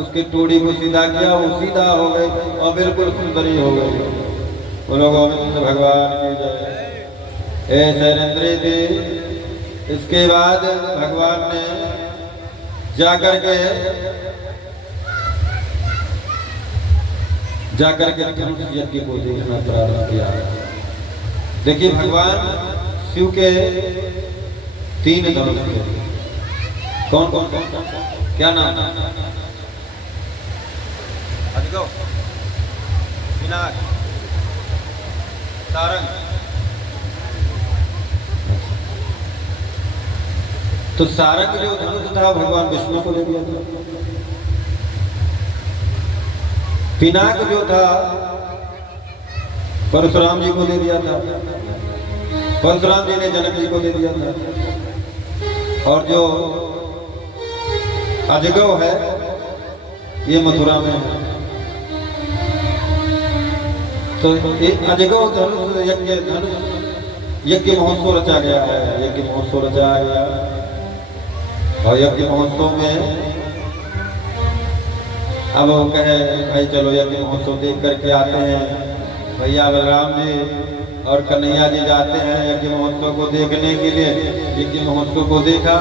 उसकी टोड़ी को सीधा किया, वो सीधा हो गई और बिल्कुल सुंदरी हो गई। बोलो गोविंद भगवान की जय। ए शैलेंद्री थी। इसके बाद भगवान ने जाकर के धनुष यज्ञ को देखना प्रारंभ किया। देखिए भगवान शिव के 3 धनुष थे। कौन कौन कौन क्या नाम? अजगव, विनाश, सारंग। तो सारंग जो धनुष था भगवान विष्णु को दे दिया था। पिनाक जो था परशुराम जी को दे दिया था, परशुराम जी ने जनक जी को दे दिया था। और जो अजगव है ये मथुरा में है। तो एक अजगव धनुष यज्ञ महोत्सव रचा गया है, यज्ञ महोत्सव रचा गया। और यज्ञ महोत्सव में अब वो कहे भाई चलो यज्ञ महोत्सव देख करके आते हैं। भैया बलराम जी और कन्हैया जी जाते हैं यज्ञ महोत्सव को देखने के लिए। यज्ञ महोत्सव को देखा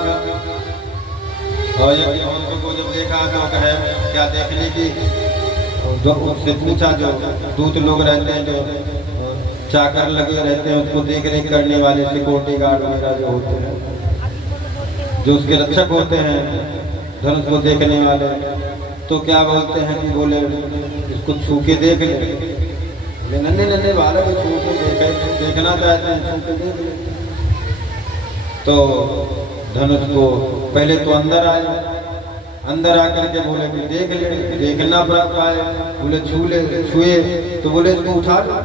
और यज्ञ महोत्सव को जब देखा तो कहे क्या देखने की, जो उससे पूछा जो दूत लोग रहते हैं, जो चाकर लगे रहते हैं, उसको देख रेख करने वाले सिक्योरिटी गार्ड वगैरह जो होते हैं, जो उसके रक्षक होते हैं धनुष को देखने वाले, तो क्या बोलते हैं कि बोले इसको छू के देख ले। नन्हे नन्हे बालक को छू के देखना चाहते हैं, छू के देख ले। तो धनुष को पहले तो अंदर आए, अंदर आकर के बोले कि देख ले, देखना पड़ा पाए, बोले छू ले, छुए तो बोले इसको उठा लो।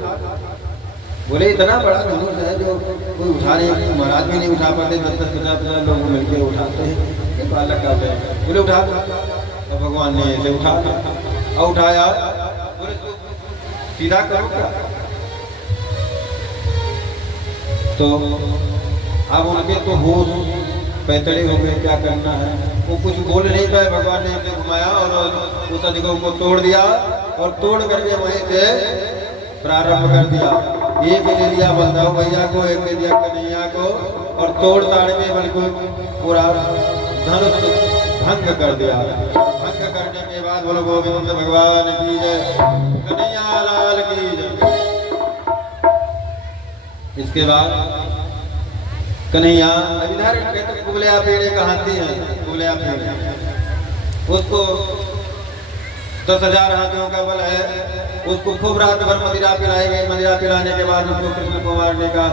बोले इतना बड़ा धनुष है जो कोई उठा नहीं, महाराज भी नहीं उठा पाते, 10-50 लोग मिलकर उठाते हैं, ये बालक कहते हैं। बोले उठा लो, तो भगवान ने इसे उठा और उठाया, बोले सीधा करो क्या। तो अब उनके तो होश पैतड़े हो गए, क्या करना है, वो कुछ बोल नहीं पाए। भगवान ने इसे घुमाया और उस अधिकों को तोड़ दिया और तोड़ करके वहीं से प्रारंभ कर दिया। एक ले लिया बलदाऊ भैया को, एक ले दिया कन्हैया को और तोड़ ताड़ के बिल्कुल पूरा धनुष भंग कर दिया। भंग करने के बाद बोलो गोविंद भगवान की जय, कन्हैया लाल की जय। इसके बाद कन्हैया इधर कुबलिया पेड़े का हाथी है, कुबलिया पेड़े, उसको 10,000 हाथियों का बल है, उसको खूब रात भर मदिरा पिलाई गई। मदिरा पिलाने के बाद उसको कृष्ण को मारने का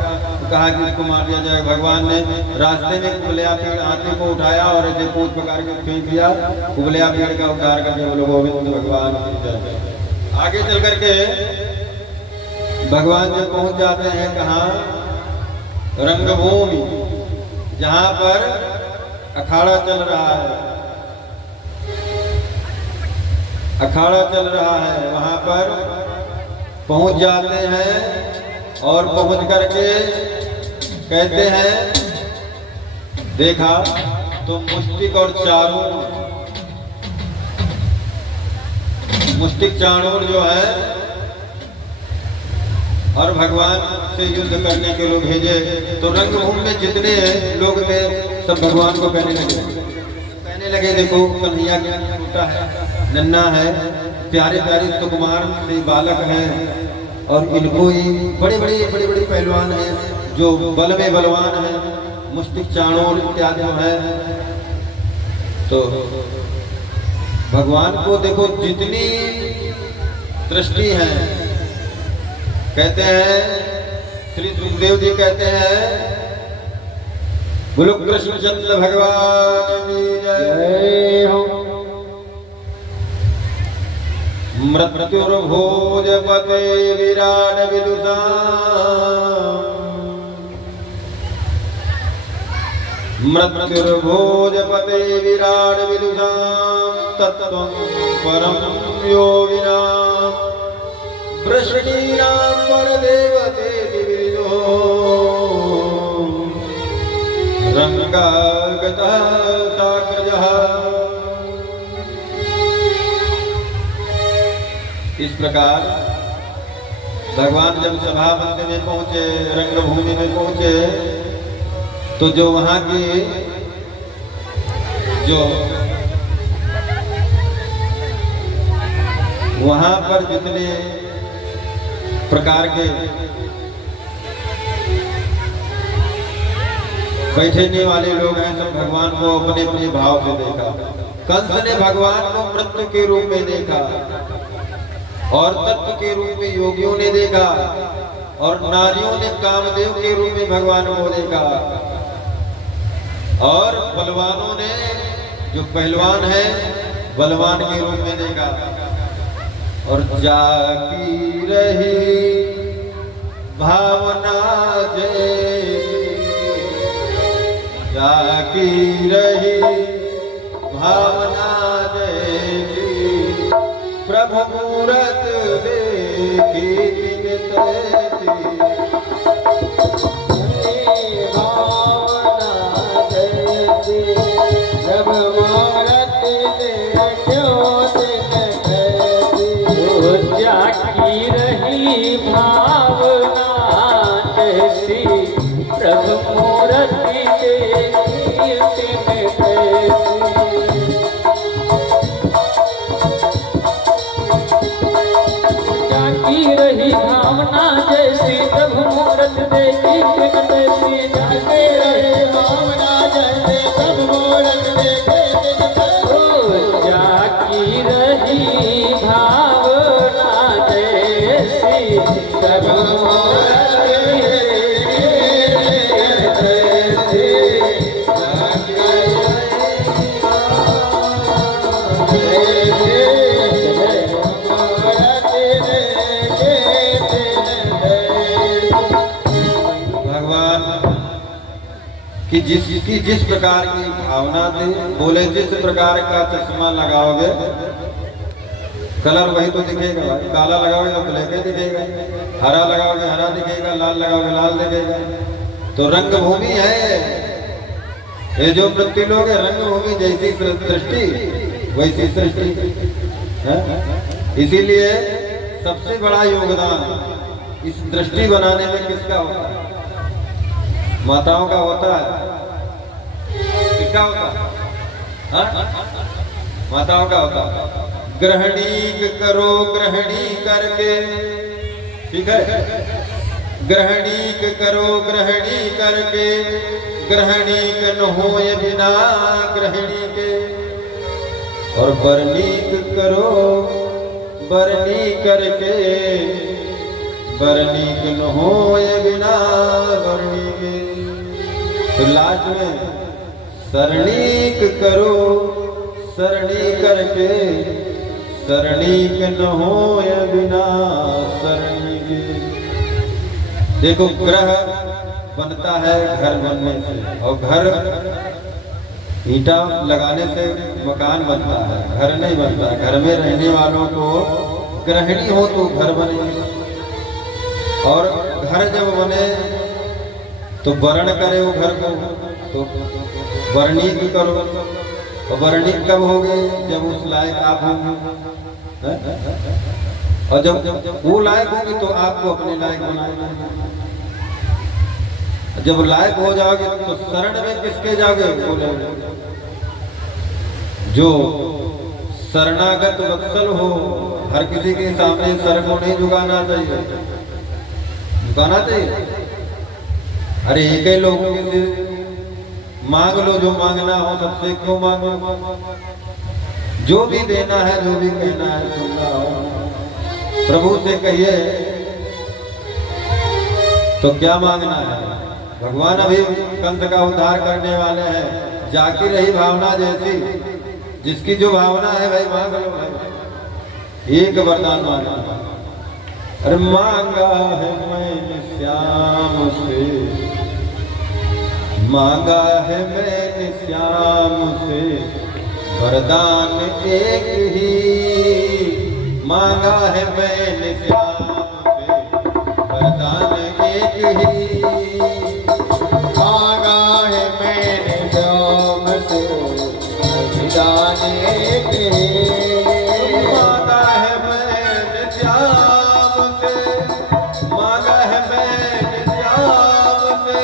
कहा कि उसको मार दिया जाए। भगवान ने रास्ते में कुबलिया पेड़ हाथी को उठाया और ऐसे पूछ पकड़ के फेंक दिया। कुबलिया पेड़ का उद्धार करके बोलो गोविंद भगवान की जय। आगे चल करके भगवान जब पहुंच जाते हैं कहाँ, रंगभूमि, जहाँ पर अखाड़ा चल रहा है, अखाड़ा चल रहा है, वहाँ पर पहुंच जाते हैं और पहुंच करके कहते हैं देखा तो मुष्टिक और चाणूर, मुष्टिक चाणूर जो है और भगवान से युद्ध करने के लोग भेजे। तो रंगभूमि में जितने लोग थे सब भगवान को कहने लगे देखो कन्हैया क्या छोटा है, नन्हा है, प्यारे प्यारे सुकुमार से बालक हैं और इनको ही बड़े बड़े पहलवान हैं जो बल में बलवान हैं, मुष्टिक चाणूर इत्यादि है। तो भगवान को देखो जितनी दृष्टि है, कहते हैं श्री सुखदेव जी कहते हैं बोलो कृष्णचंद्र भगवान की जय हो। मृत्युर्भोजपते विराट विदुषाम्, मृत्युर्भोजपते विराट विदुषाम् तत्त्वं परं योगिनाम् वृष्णीनां परदेवते दिविजो रंगागतः साग्रजः। इस प्रकार भगवान जब सभा मंदिर में पहुंचे, रंगभूमि में पहुंचे, तो जो वहां की जो वहां पर जितने प्रकार के बैठने वाले लोग हैं सब भगवान को अपने अपने भाव से देखा। कंस ने भगवान को मृत्यु के रूप में देखा और तत्व के रूप में योगियों ने देखा और नारियों ने कामदेव के रूप में भगवान को देखा और बलवानों ने जो पहलवान है बलवान के रूप में देखा। और जागी रही भावना जय, जागी रही भावना जय, प्रभु मूरत देखी दिन तैसी, भावना जय प्रभु मूर्ति देखी तिन तैसी। जाकी रही भावना जैसी प्रभु मूर्त देखी तिन तैसी। जाके रहे भावना जैसे सब मूरत देखे तिन तैसी। जाकी रही भावना जैसी प्रभु मूर्त कि जिसकी जिस प्रकार की भावना थी, बोले जिस प्रकार का चश्मा लगाओगे कलर वही तो दिखेगा भाई। काला लगाओगे तो ब्लैक ही दिखेगा, हरा लगाओगे हरा दिखेगा, लाल लगाओगे लाल दिखेगा। तो रंग भूमि है ये जो वृत्ति लोग है, रंग भूमि जैसी दृष्टि वैसी सृष्टि है। इसीलिए सबसे बड़ा योगदान इस दृष्टि बनाने में किसका होता है? माताओं का होता है। किसका होता है? हाँ? माताओं का होता है। ग्रहणी करो ग्रहणी करके, ठीक है, ग्रहणी करो ग्रहणी करके, ग्रहणी न होए बिना ग्रहणी के। और बरनीक करो बरनी करके, बरनीक न होए बिना बरनी के। तो लास्ट में सरनीक करो सरणी करके, सरनीक न होए बिना सरणी के। देखो ग्रह बनता है घर बनने से, और घर ईंटा लगाने से मकान बनता है, घर नहीं बनता। घर में रहने वालों को गृहिणी हो तो घर बने, और घर जब बने तो वर्ण करे वो घर को, तो वर्णिक करो। और वर्णिक कब होगे? जब उस लायक आप होंगे, और जब वो लायक होगी तो आपको अपने लायक बनाएंगे। जब लायक हो जाओगे तो शरण में किसके जाओगे? बोले जो शरणागत वत्सल हो। हर किसी के सामने सर को नहीं झुकाना चाहिए, झुकाना चाहिए। अरे एक ही लोगों के मांग लो जो मांगना हो सबसे, क्यों मांगो? जो भी देना है जो भी कहना है सुनना हो, प्रभु से कहिए। तो क्या मांगना है? भगवान अभी कंस का उद्धार करने वाले हैं। जाकी रही भावना जैसी, जिसकी जो भावना है भाई मांग लो भाई। एक वरदान मांगा, अरे मांगा है मैंने श्याम से, मांगा है मैंने श्याम से, वरदान एक ही। मांगा है मैंने श्याम से, वरदान एक ही। मांगा है मैंने श्याम से, वरदान एक ही। मांगा है मैंने श्याम से, मांगा है मैंने श्याम से,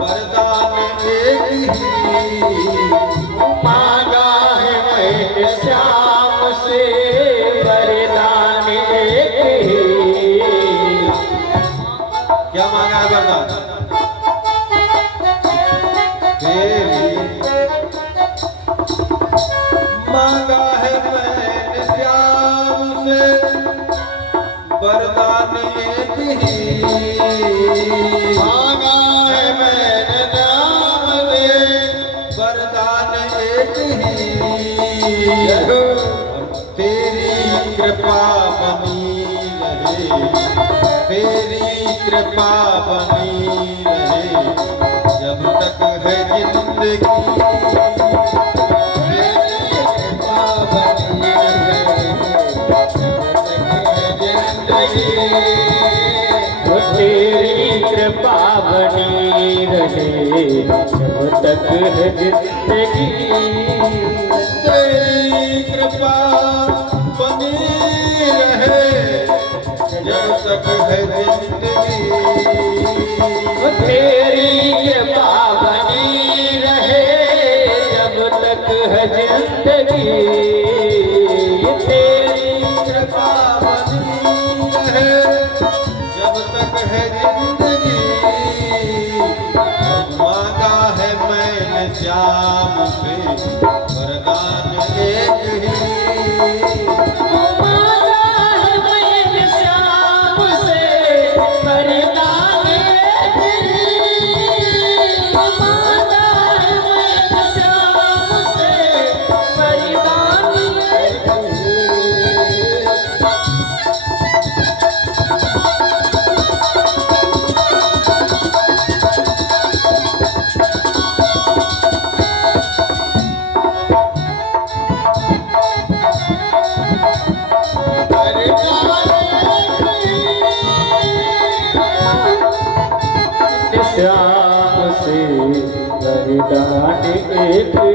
वरदान एक ही। मांगा है मैंने श्याम से, वरदान एक ही। क्या मांगा है वरदान? मांगा है मैंने श्याम से, वरदान एक ही। मांगा है मैंने श्याम से, वरदान एक ही। तेरी कृपा बनी रहे, तेरी कृपा बनी रहे, जब तक है जिंदगी। तेरी कृपा बनी रहे जब तक है जिंदगी। तेरी कृपा बनी रहे जब तक है जिंदगी। तेरी कृपा बनी रहे जब तक है जिंदगी, तेरी कृपा बनी रहे जब तक है जिंदगी। मांगा है मैंने श्याम से वरदान एक ही। मांगा है मैंने श्याम से वरदान एक ही। मांगा है मैंने श्याम से वरदान एक ही। श्याम से वरदान एक ही।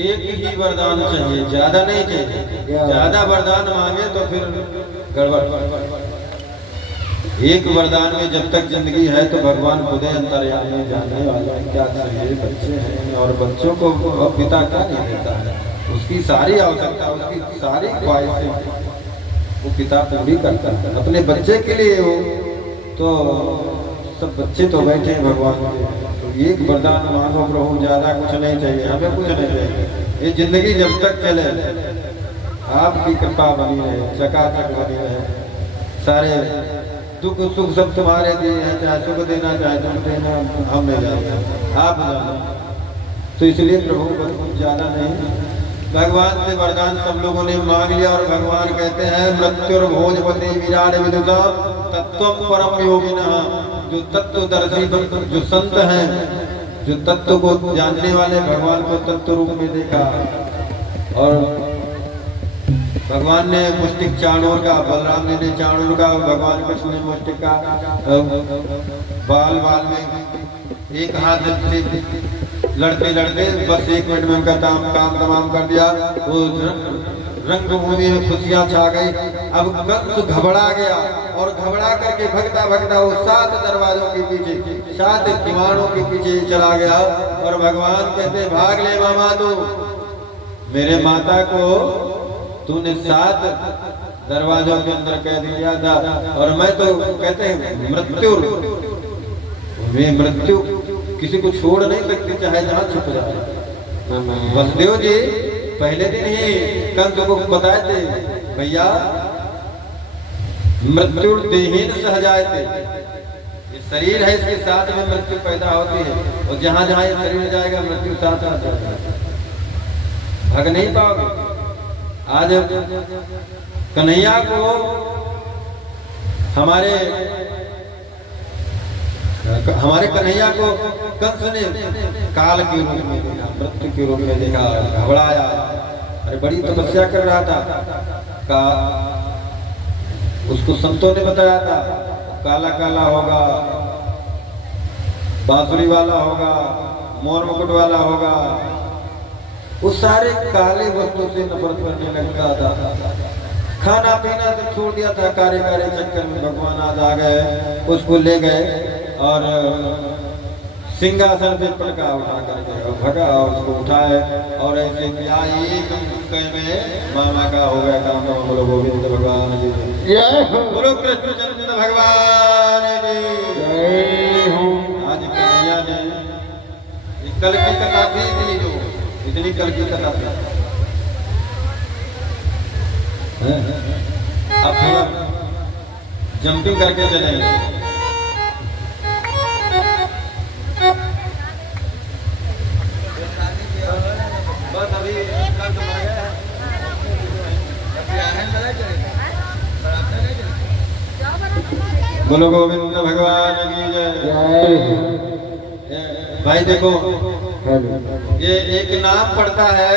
एक ही वरदान चाहिए, ज्यादा नहीं चाहिए। ज्यादा वरदान मांगे तो फिर गड़बड़। एक वरदान में जब तक जिंदगी है तो भगवान खुद अंतर्यामी जाने वाला है। क्या चाहिए? बच्चे हैं और बच्चों को पिता क्या नहीं देता है। उसकी सारी आवश्यकता, उसकी सारी ख्वाहिशें वो पिता पूरी करता है अपने बच्चे के लिए। हो तो सब बच्चे तो बैठे हैं भगवान के, तो एक वरदान मांगो प्रभु, ज्यादा कुछ नहीं चाहिए, हमें कुछ नहीं चाहिए। ये जिंदगी जब तक चले आपकी कृपा बनी रहे, चकाचक बनी रहे। सारे दुख सुख सब तुम्हारे दिए हैं, चाहे सुख देना चाहे दुख देना हम नहीं जानते, आप जानो। तो इसलिए प्रभु कुछ ज्यादा नहीं, भगवान से वरदान सब लोगों ने मांग लिया। और भगवान कहते हैं मृत्युर्भोजपति विराट विदुषा तत्वम परम योगिनः। जो तत्वदर्शी, जो संत हैं, जो तत्व को जानने वाले, भगवान को तत्व रूप में देखा। और भगवान ने मुष्टिक चाणूर का, बलराम ने चाणूर का, भगवान कृष्ण ने मुष्टिक का, बाल बाल में एक हाथ से लड़ते लड़ते बस 1 मिनट में उनका काम तमाम कर दिया। वो रंगभूमि में खुशियां छा गई। अब कंस घबरा गया और घबरा करके भगता भगता वो 7 दरवाजों के पीछे, 7 दीवारों के पीछे चला गया। और भगवान कहते भाग ले मामा, तू मेरे माता को तूने 7 दरवाजों के अंदर कह दिया था। और मैं तो कहते हैं मृत्यु किसी को छोड़ नहीं सकती, चाहे जहाँ छुप जाए। वसुदेव जी पहले दिन ही कंस को बताए थे, भैया मृत्यु देहीन सह जाए थे। ये शरीर है, इसके साथ में मृत्यु पैदा होती है, और जहाँ जहाँ ये शरीर जाएगा मृत्यु साथ आ जाएगा, भाग नहीं पाओगे। आज कन्हैया को हमारे कन्हैया को कंस ने काल के रूप में देखा, मृत्यु के रूप में देखा, घबराया। अरे बड़ी तपस्या कर रहा था, उसको संतों ने बताया था काला काला होगा, बांसुरी वाला होगा, मोर मुकुट वाला होगा। उस सारे काले वस्तु से नफरत करने लगता था। खाना पीना तो छोड़ दिया था, कार्य कार्य चक्कर में भगवान आज आ गए, उसको ले गए और सिंहासन पे पटका उठा करके भगा, उसको उठाए और ऐसे किया। एक में मामा का हो गया काम। बोलो गोविंद भगवान जी, बोलो कृष्णचंद्र भगवान जी। आज कन्हैया ने कल की कथा थी, इतनी कल की कथा थी। अब थोड़ा जंपिंग करके चलेंगे। बस अभी बोलो गोविंद भगवान की जय। भाई देखो, ये एक नाम पड़ता है,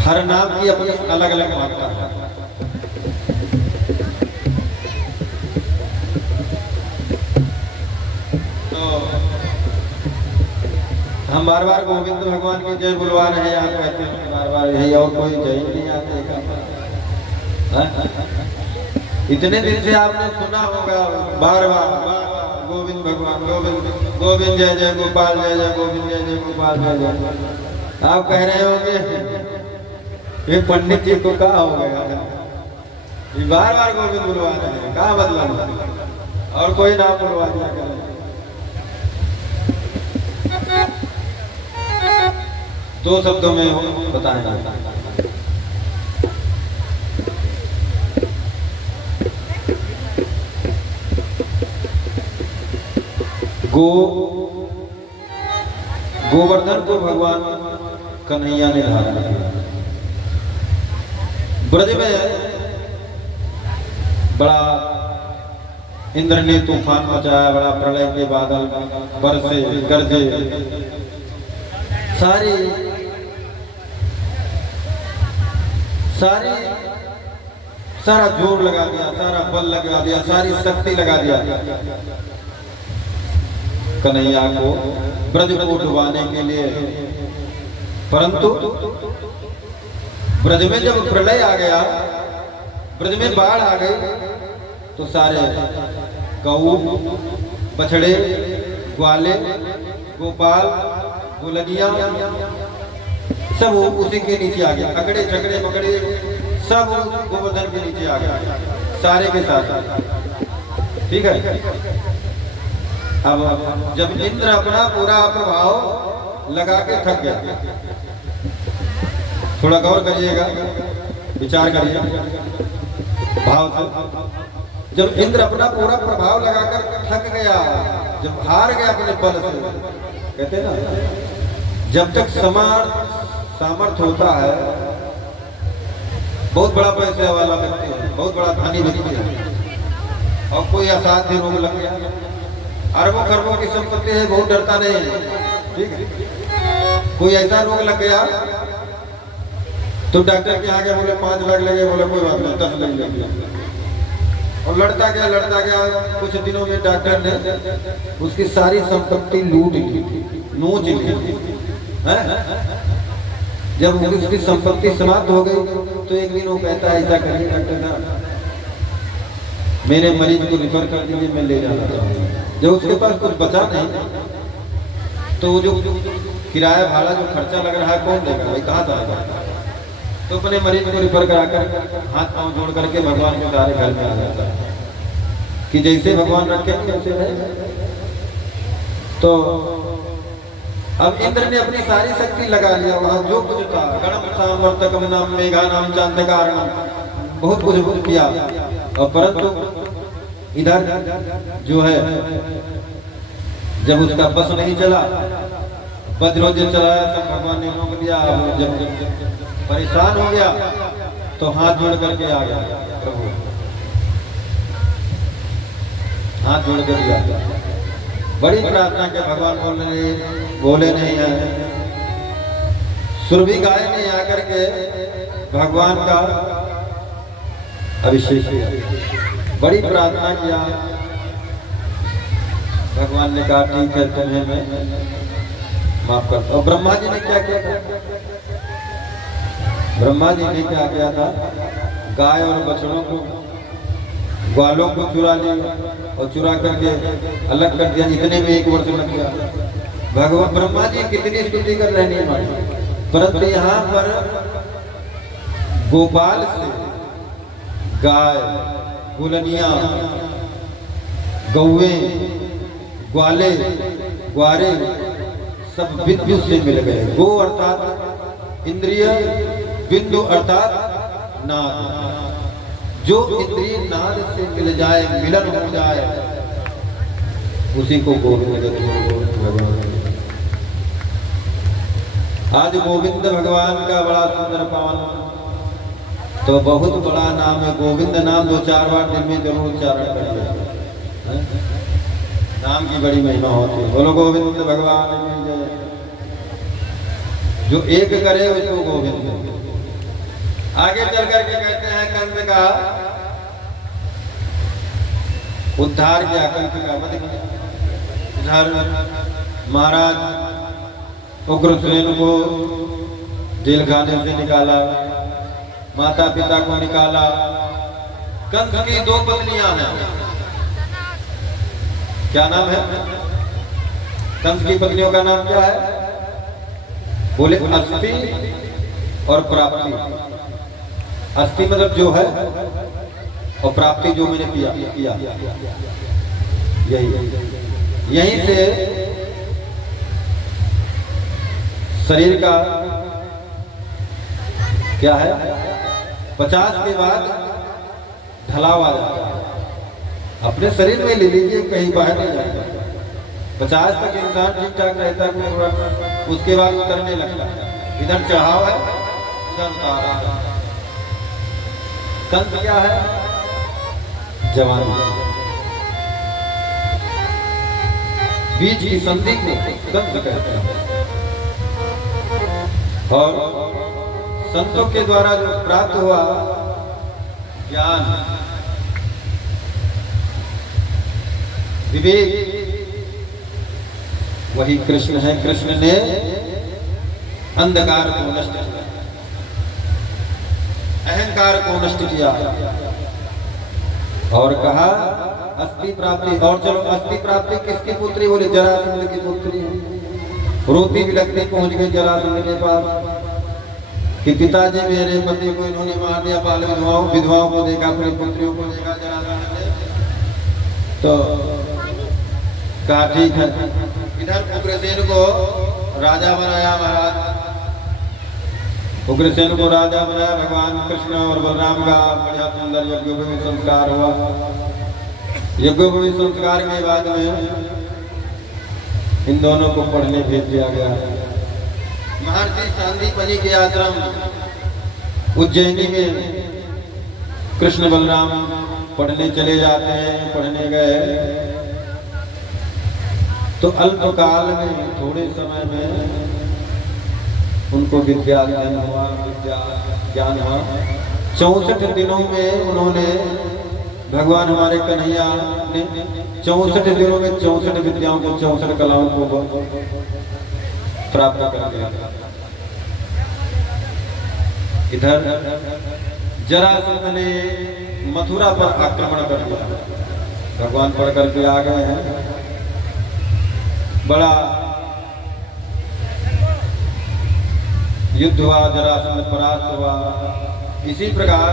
हर नाम की अपनी अलग अलग मात्रा है। तो हम बार बार गोविंद भगवान की जय बुलवा रहे हैं, आप कहते हैं बार बार यही, और कोई जय नहीं आते। इतने दिन से आपने सुना होगा बार बार गोविंद भगवान गोविंद गोविंद जय जय गोपाल जय जय गोविंद जय जय गोपाल जय जय। आप कह रहे होंगे ये पंडित जी को कहा हो गया, ये बार बार गोविंद बुलवा रहे हैं, कहा मतलब और कोई नाम बुलवा दिया करें। दो शब्दों में बताएं। गोवर्धन को भगवान कन्हैया ने धारण किया। ब्रज में बड़ा इंद्र ने तूफान मचाया, बड़ा प्रलय के बादल बरसे गरजे, सारा जोर लगा दिया, सारा बल लगा दिया, सारी शक्ति लगा दिया कन्हैया को ब्रज को डुबाने के लिए। परंतु ब्रज में जब प्रलय आ गया, ब्रज में बाढ़ आ गई, तो सारे गऊ बछड़े ग्वाले गोपाल गोलनिया सब उसी के नीचे आ गए। अकड़े झगड़े पकड़े सब गोवर्धन के नीचे आ गए, सारे के साथ। ठीक है। अब जब इंद्र अपना पूरा प्रभाव लगा के थक गया, थोड़ा गौर करिएगा, विचार करिए भाव से। जब इंद्र अपना पूरा प्रभाव लगाकर थक गया, जब हार गया अपने बल से, कहते ना जब तक सामर्थ होता है, बहुत बड़ा पैसे वाला व्यक्ति है, बहुत बड़ा धनी व्यक्ति है, और कोई असाध्य रोग लग गया, अरबों खरबों की संपत्ति है, बहुत डरता नहीं है। ठीक है। कोई ऐसा रोग लग गया तो डॉक्टर के आगे बोले 5 लाख लगे, बोले कोई बात नहीं 10 लाख लगे, और लड़ता गया। कुछ दिनों में डॉक्टर ने उसकी सारी संपत्ति लूट ली, नोच ली। जब उसकी संपत्ति समाप्त हो गई तो एक दिन वो कहता है ऐसा करिए डॉक्टर ना, मेरे मरीज को रिफर कर दीजिए, मैं ले जाना चाहूँगा। जब उसके पास कुछ बचा नहीं तो जो किराया भाड़ा जो खर्चा लग रहा है कौन देगा भाई, कहाँ जाएगा? तो अपने मरीज को रिफर कराकर हाथ पांव जोड़ करके भगवान के सारे घर में आ जाता है कि जैसे भगवान रखेंगे वैसे रहे। तो अब इंद्र ने अपनी सारी शक्ति लगा लिया, वहां जो कुछ था, गणम सामर्थकम नाम मेघा नाम चांद कारण, बहुत कुछ किया। और परंतु इधर जो है जब उसका बस नहीं चला, वज्रोज्य चलाया, तब भगवान ने रोक दिया। जब परेशान हो गया तो हाथ जोड़ करके आ गया प्रभु, हाथ जोड़ कर दिया। बड़ी प्रार्थना के भगवान बोले नहीं है। सुरभि गाय ने आकर के भगवान का अभिषेक किया, बड़ी प्रार्थना किया। भगवान ने कहा ठीक है तुम्हें मैं माफ करता हूं। ब्रह्मा जी ने क्या किया था? ब्रह्मा जी ने क्या किया था? गाय और बछड़ों को, ग्वालों को चुरा लिया और चुरा करके अलग कर दिया। इतने में 1 वर्ष लग गया। भगवान ब्रह्मा जी कितनी स्तुति कर रहे हैं हमारी, परंतु यहाँ पर गोपाल से गाय गुलनिया गौवे ग्वाले ग्वारे सब विद्युत से मिल गए। गो अर्थात इंद्रिय, बिंदु अर्थात नाद। जो इंद्रिय नाद से मिल जाए, मिलन हो जाए, उसी को गोविंद भगवान। आज गोविंद भगवान का बड़ा सुंदर पावन, तो बहुत बड़ा नाम है गोविंद। नाम 2-4 बार दिन में जरूर उच्चारण करिए, नाम की बड़ी महिमा होती है। बोलो गोविंद भगवान की जय। जो एक करे उसको गोविंद। आगे चल करके कहते हैं कंस का उद्धार किया, कंस का वध किया। उधर महाराज उग्रसेन को जेल खाने से निकाला, माता पिता को निकाला, कंस की 2 पत्नियां हैं। क्या नाम है? कंस की पत्नियों का नाम क्या है? बोले अस्थि और प्राप्ति। अस्थि मतलब जो है, और प्राप्ति जो मैंने किया। यहीं से शरीर का क्या है, 50 के बाद ढलाव आ जाता है। अपने शरीर में ले लीजिए, कहीं बाहर नहीं जाएगा। 50 तक इंसान ठीक ठाक रहता है, उसके बाद उतरने लगता है। इधर चढ़ाव है, उधर उतार है। कंस क्या है? जवानी। बीच की संधि को कंस कहते हैं। और संतों के द्वारा जो प्राप्त हुआ ज्ञान, विवेक, वही कृष्ण है। कृष्ण ने अंधकार को नष्ट किया, अहंकार को नष्ट किया और कहा अस्थि प्राप्ति। और चलो, अस्थि प्राप्ति किसकी पुत्री? बोले जरासंध की पुत्री। रोती बिलखती पहुंच गई जरासंध के पास कि पिताजी मेरे पति को इन्होंने मार दिया। बाल विधवाओं को देखा, अपनी पुत्रियों को देखा जरासंध ने, तो कहा ठीक है। इधर उग्रसेन को राजा बनाया महाराज। उग्रसेन को राजा बनाया। भगवान कृष्ण और बलराम का बढ़िया सुंदर यज्ञोपवीत संस्कार हुआ। यज्ञोपवीत संस्कार के बाद में इन दोनों को पढ़ने भेज दिया गया। महर्षि सांदीपनि के आश्रम उज्जैनी में कृष्ण बलराम पढ़ने चले जाते हैं। पढ़ने गए तो अल्पकाल में, थोड़े समय में उनको विद्या ज्ञान हुआ। 64 दिनों में उन्होंने, भगवान हमारे कन्हैया ने 64 दिनों में 64 विद्याओं को, 64 कलाओं को प्राप्त कर दिया। इधर जरासंध ने मथुरा पर आक्रमण कर दिया। भगवान पढ़ करके आ गए हैं। बड़ा युद्ध हुआ, जरासंध परास्त हुआ। इसी प्रकार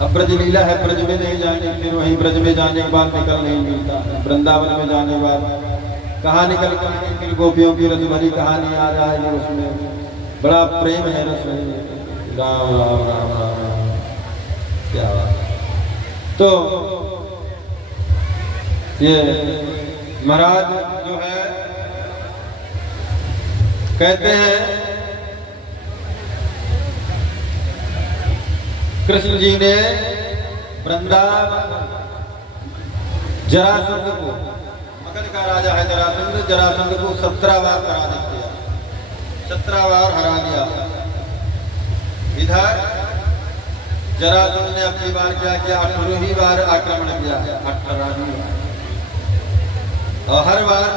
अब ब्रज लीला है, ब्रज में नहीं जाने, फिर वहीं ब्रज में जाने के बाद निकल नहीं मिलता। वृंदावन में जाने के बाद कहाँ निकल कर फिर गोपियों की रस भरी कहानी आ जाएगी। उसमें बड़ा प्रेम है रस में। राम राम राम राम, क्या बात। तो ये महाराज जो है कहते हैं कृष्ण जी ने वृंदावन जरासंध को, मगध का राजा है जरासंध, जरासंध को 17 बार पराजित किया, 17 बार हरा दिया। इधर जरासंध ने अपनी बार क्या किया? 18वीं बार आक्रमण किया, 18वीं बार। और हर बार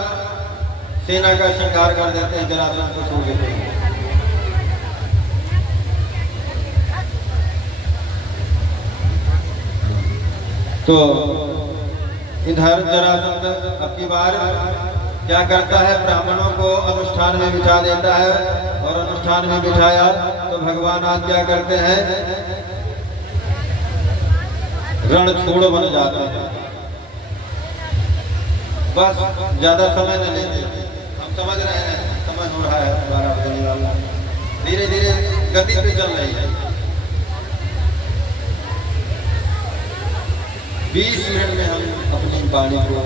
सेना का शिकार कर देते हैं, जरासंध को छोड़ देते हैं। तो इधर जरासंध अब की बार क्या करता है? ब्राह्मणों को अनुष्ठान में बिठा देता है। और अनुष्ठान में बिठाया तो भगवान आज क्या करते हैं? रणछोड़ बन जाते हैं। बस ज्यादा समय न लेते, हम समझ रहे हैं, समय हो रहा है 12 बजने वाला, धीरे धीरे गति पे चल रही है। 20 मिनट में हम अपनी वाणी को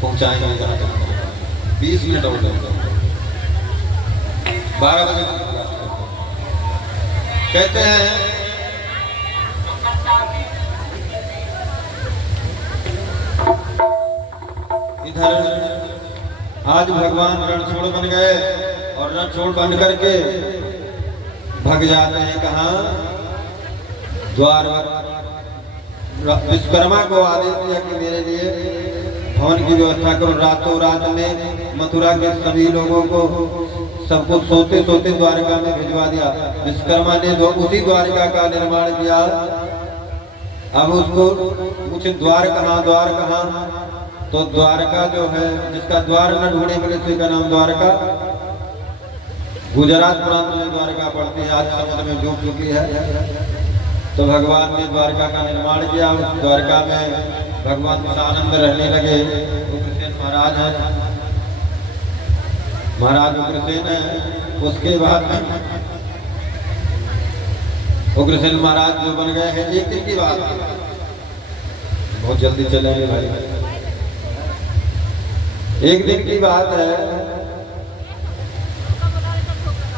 पहुंचाएंगे जहाँ तक। 20 मिनट और 12 बजे कहते हैं। इधर आज भगवान रणछोड़ बन गए और रणछोड़ बन करके भग जाते हैं। कहाँ? द्वार। विश्वकर्मा को आदेश दिया कि मेरे लिए भवन की व्यवस्था करो। रातों रात में मथुरा के सभी लोगों को, सबको सोते सोते द्वारका में भिजवा दिया। विश्वकर्मा ने उसी द्वारका का निर्माण किया अब उसको पूछे द्वार कहाँ, तो द्वारका जो है जिसका द्वार न ढूंढे मिले उसी का नाम द्वारका। गुजरात प्रांत में द्वारका पड़ती है, आज समुद्र में डूब चुकी है। तो भगवान ने द्वारका का निर्माण किया। उस द्वारका में भगवान आनंद रहने लगे। उग्रसेन महाराज है, महाराज उग्रसेन है। उसके बाद उग्रसेन महाराज जो बन गए हैं, एक दिन की बात, बहुत जल्दी चलेंगे भाई, एक दिन की बात है।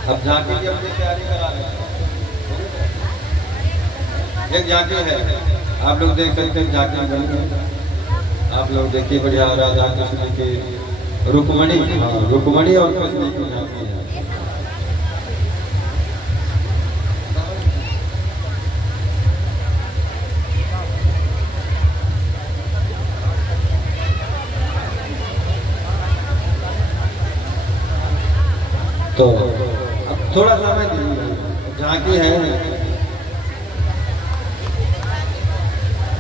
अब झांकी की अपनी तैयारी करा रहे हैं। एक झांकी है, आप लोग देख सकते हैं झांकी बनी है। आप लोग देखिए, बढ़िया राधा कृष्ण की रुक्मणी, रुक्मणी और कृष्ण की झांकी है। तो अब थोड़ा समय दीजिए, झांकी है।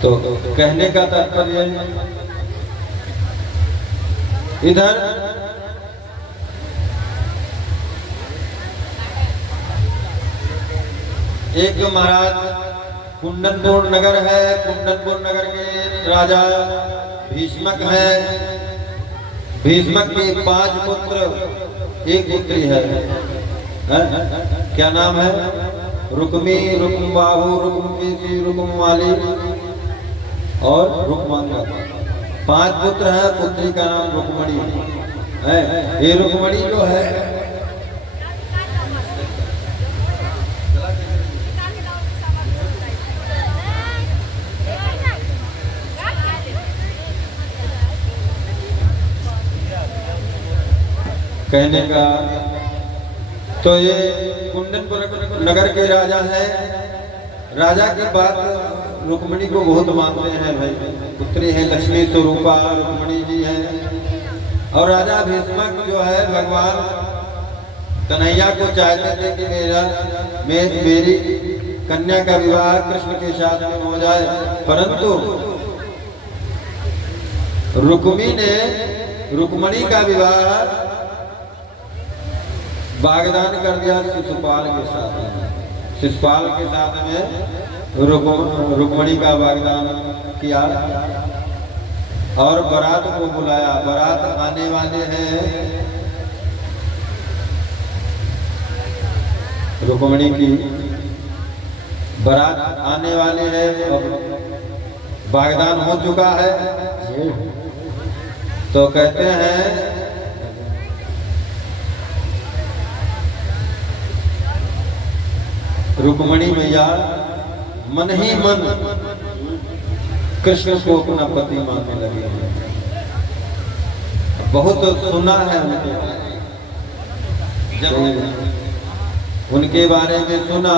तो कहने का तात्पर्य इधर एक जो महाराज कुंदनपुर नगर है, कुंदनपुर नगर के राजा भीष्मक है। भीष्मक के 5 पुत्र, एक पुत्री है, क्या नाम है? रुक्मी, रुक्मबाहु, रुक्मकेशी, रुक्ममाली और रुक्मांगा। 5 पुत्र हैं, पुत्री का नाम रुक्मणी है। ये रुक्मणी जो है कहने का, तो ये कुंदनपुर नगर के राजा हैं। राजा की बात रुक्मणी को बहुत मानते हैं भाई। पुत्री है लक्ष्मी स्वरूपा रुक्मणी जी हैं। और राजा भीष्मक जो है भगवान कन्हैया को चाहते थे कि मेरी कन्या का विवाह कृष्ण के साथ में हो जाए, परंतु रुक्मी ने रुक्मणी का विवाह वाग्दान कर दिया शिशुपाल के साथ में। शिशुपाल के साथ में रुक्मणी का वाग्दान किया और बारात को बुलाया। बारात आने वाले हैं, रुक्मणी की बारात आने वाले हैं। अब वाग्दान हो चुका है, तो कहते हैं रुक्मणी मैया मन ही मन कृष्ण को अपना पति मानने लगी। बहुत सुना है उनके, जब उनके बारे में सुना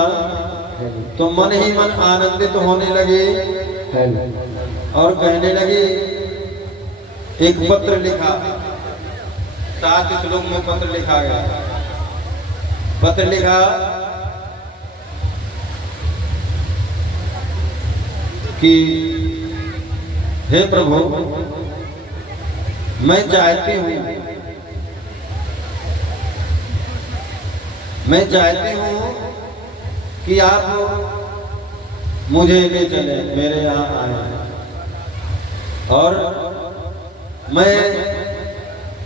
तो मन ही मन आनंदित होने लगे और कहने लगे। एक पत्र लिखा, 7 श्लोक में पत्र लिखा गया। पत्र लिखा कि हे प्रभु, मैं चाहती हूँ कि आप मुझे ले चले, मेरे यहाँ आए। और मैं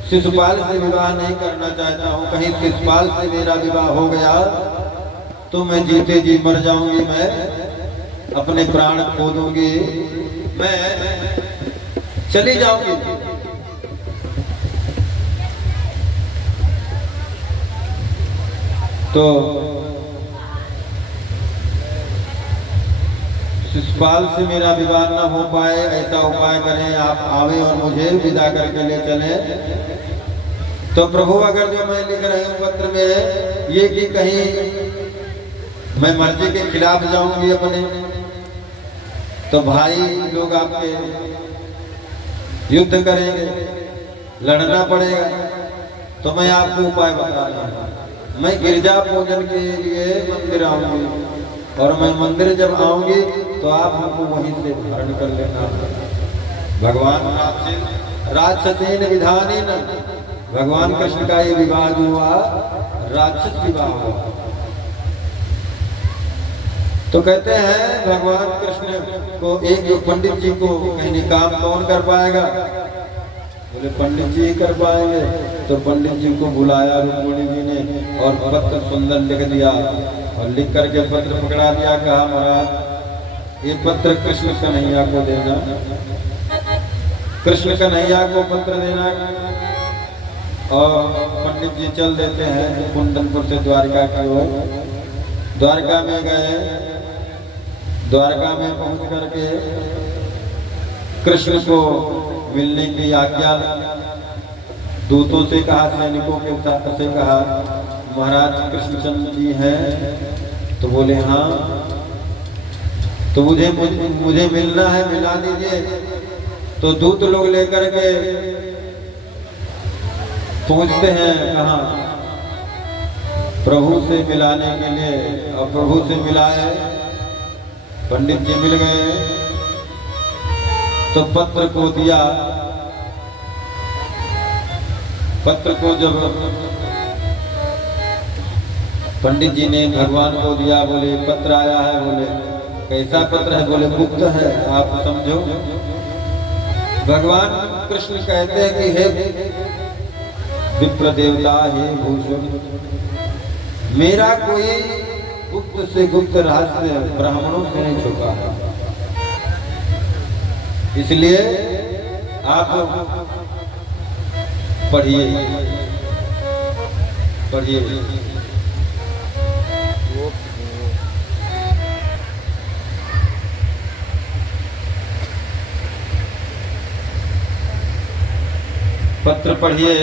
शिशुपाल से विवाह नहीं करना चाहता हूँ। कहीं शिशुपाल से मेरा विवाह हो गया तो मैं जीते जी मर जाऊंगी, मैं अपने प्राण खो दूंगी, मैं चली जाऊंगी। तो शिशुपाल से मेरा विवाह न हो पाए, ऐसा उपाय करें, आप आवे और मुझे विदा करके ले चले। तो प्रभु, अगर जो मैं लिख रही हूँ पत्र में ये कि कहीं मैं मर्जी के खिलाफ जाऊंगी अपने, तो भाई लोग आपके युद्ध करेंगे, लड़ना पड़ेगा। तो मैं आपको उपाय बता रहा हूँ। मैं गिरजा पूजन के लिए मंदिर आऊंगी, और मैं मंदिर जब आऊंगी तो आप हमको वहीं से धारण कर लेना। भगवान राक्षसेन विधानेन, भगवान कृष्ण का ये विवाह जो हुआ राक्षस विवाह हुआ। तो कहते हैं भगवान कृष्ण को एक पंडित जी को कहीं काम कौन कर पाएगा? बोले पंडित जी ही कर पाएंगे। तो पंडित जी को बुलाया रुक्मिणी जी ने और पत्र सुंदर लिख दिया और लिख करके पत्र पकड़ा दिया। कहा महाराज ये पत्र कृष्ण कन्हैया को देना, कृष्ण कन्हैया को पत्र देना। और पंडित जी चल देते हैं कुंदनपुर से द्वारका की ओर। द्वारका में गए, द्वारका में पहुंच करके कृष्ण को मिलने की आज्ञा दूतों से कहा, सैनिकों के साथ से कहा महाराज कृष्णचंद्र जी हैं? तो बोले हाँ। तो मुझे मिलना है, मिला दीजिए। तो दूत लोग लेकर के पहुंचते हैं कहाँ? प्रभु से मिलाने के लिए। और प्रभु से मिलाए, पंडित जी मिल गए तो पत्र को दिया। पत्र को जब पंडित जी ने भगवान को दिया, बोले पत्र आया है। बोले कैसा पत्र है? बोले गुप्त है, आप समझो। भगवान कृष्ण कहते हैं कि हे विप्र देवता, हे भूषण, मेरा कोई गुप्त से गुप्त रहस्य ब्राह्मणों से नहीं छुपा है, इसलिए आप पढ़िए पढ़िए। पत्र पढ़िए।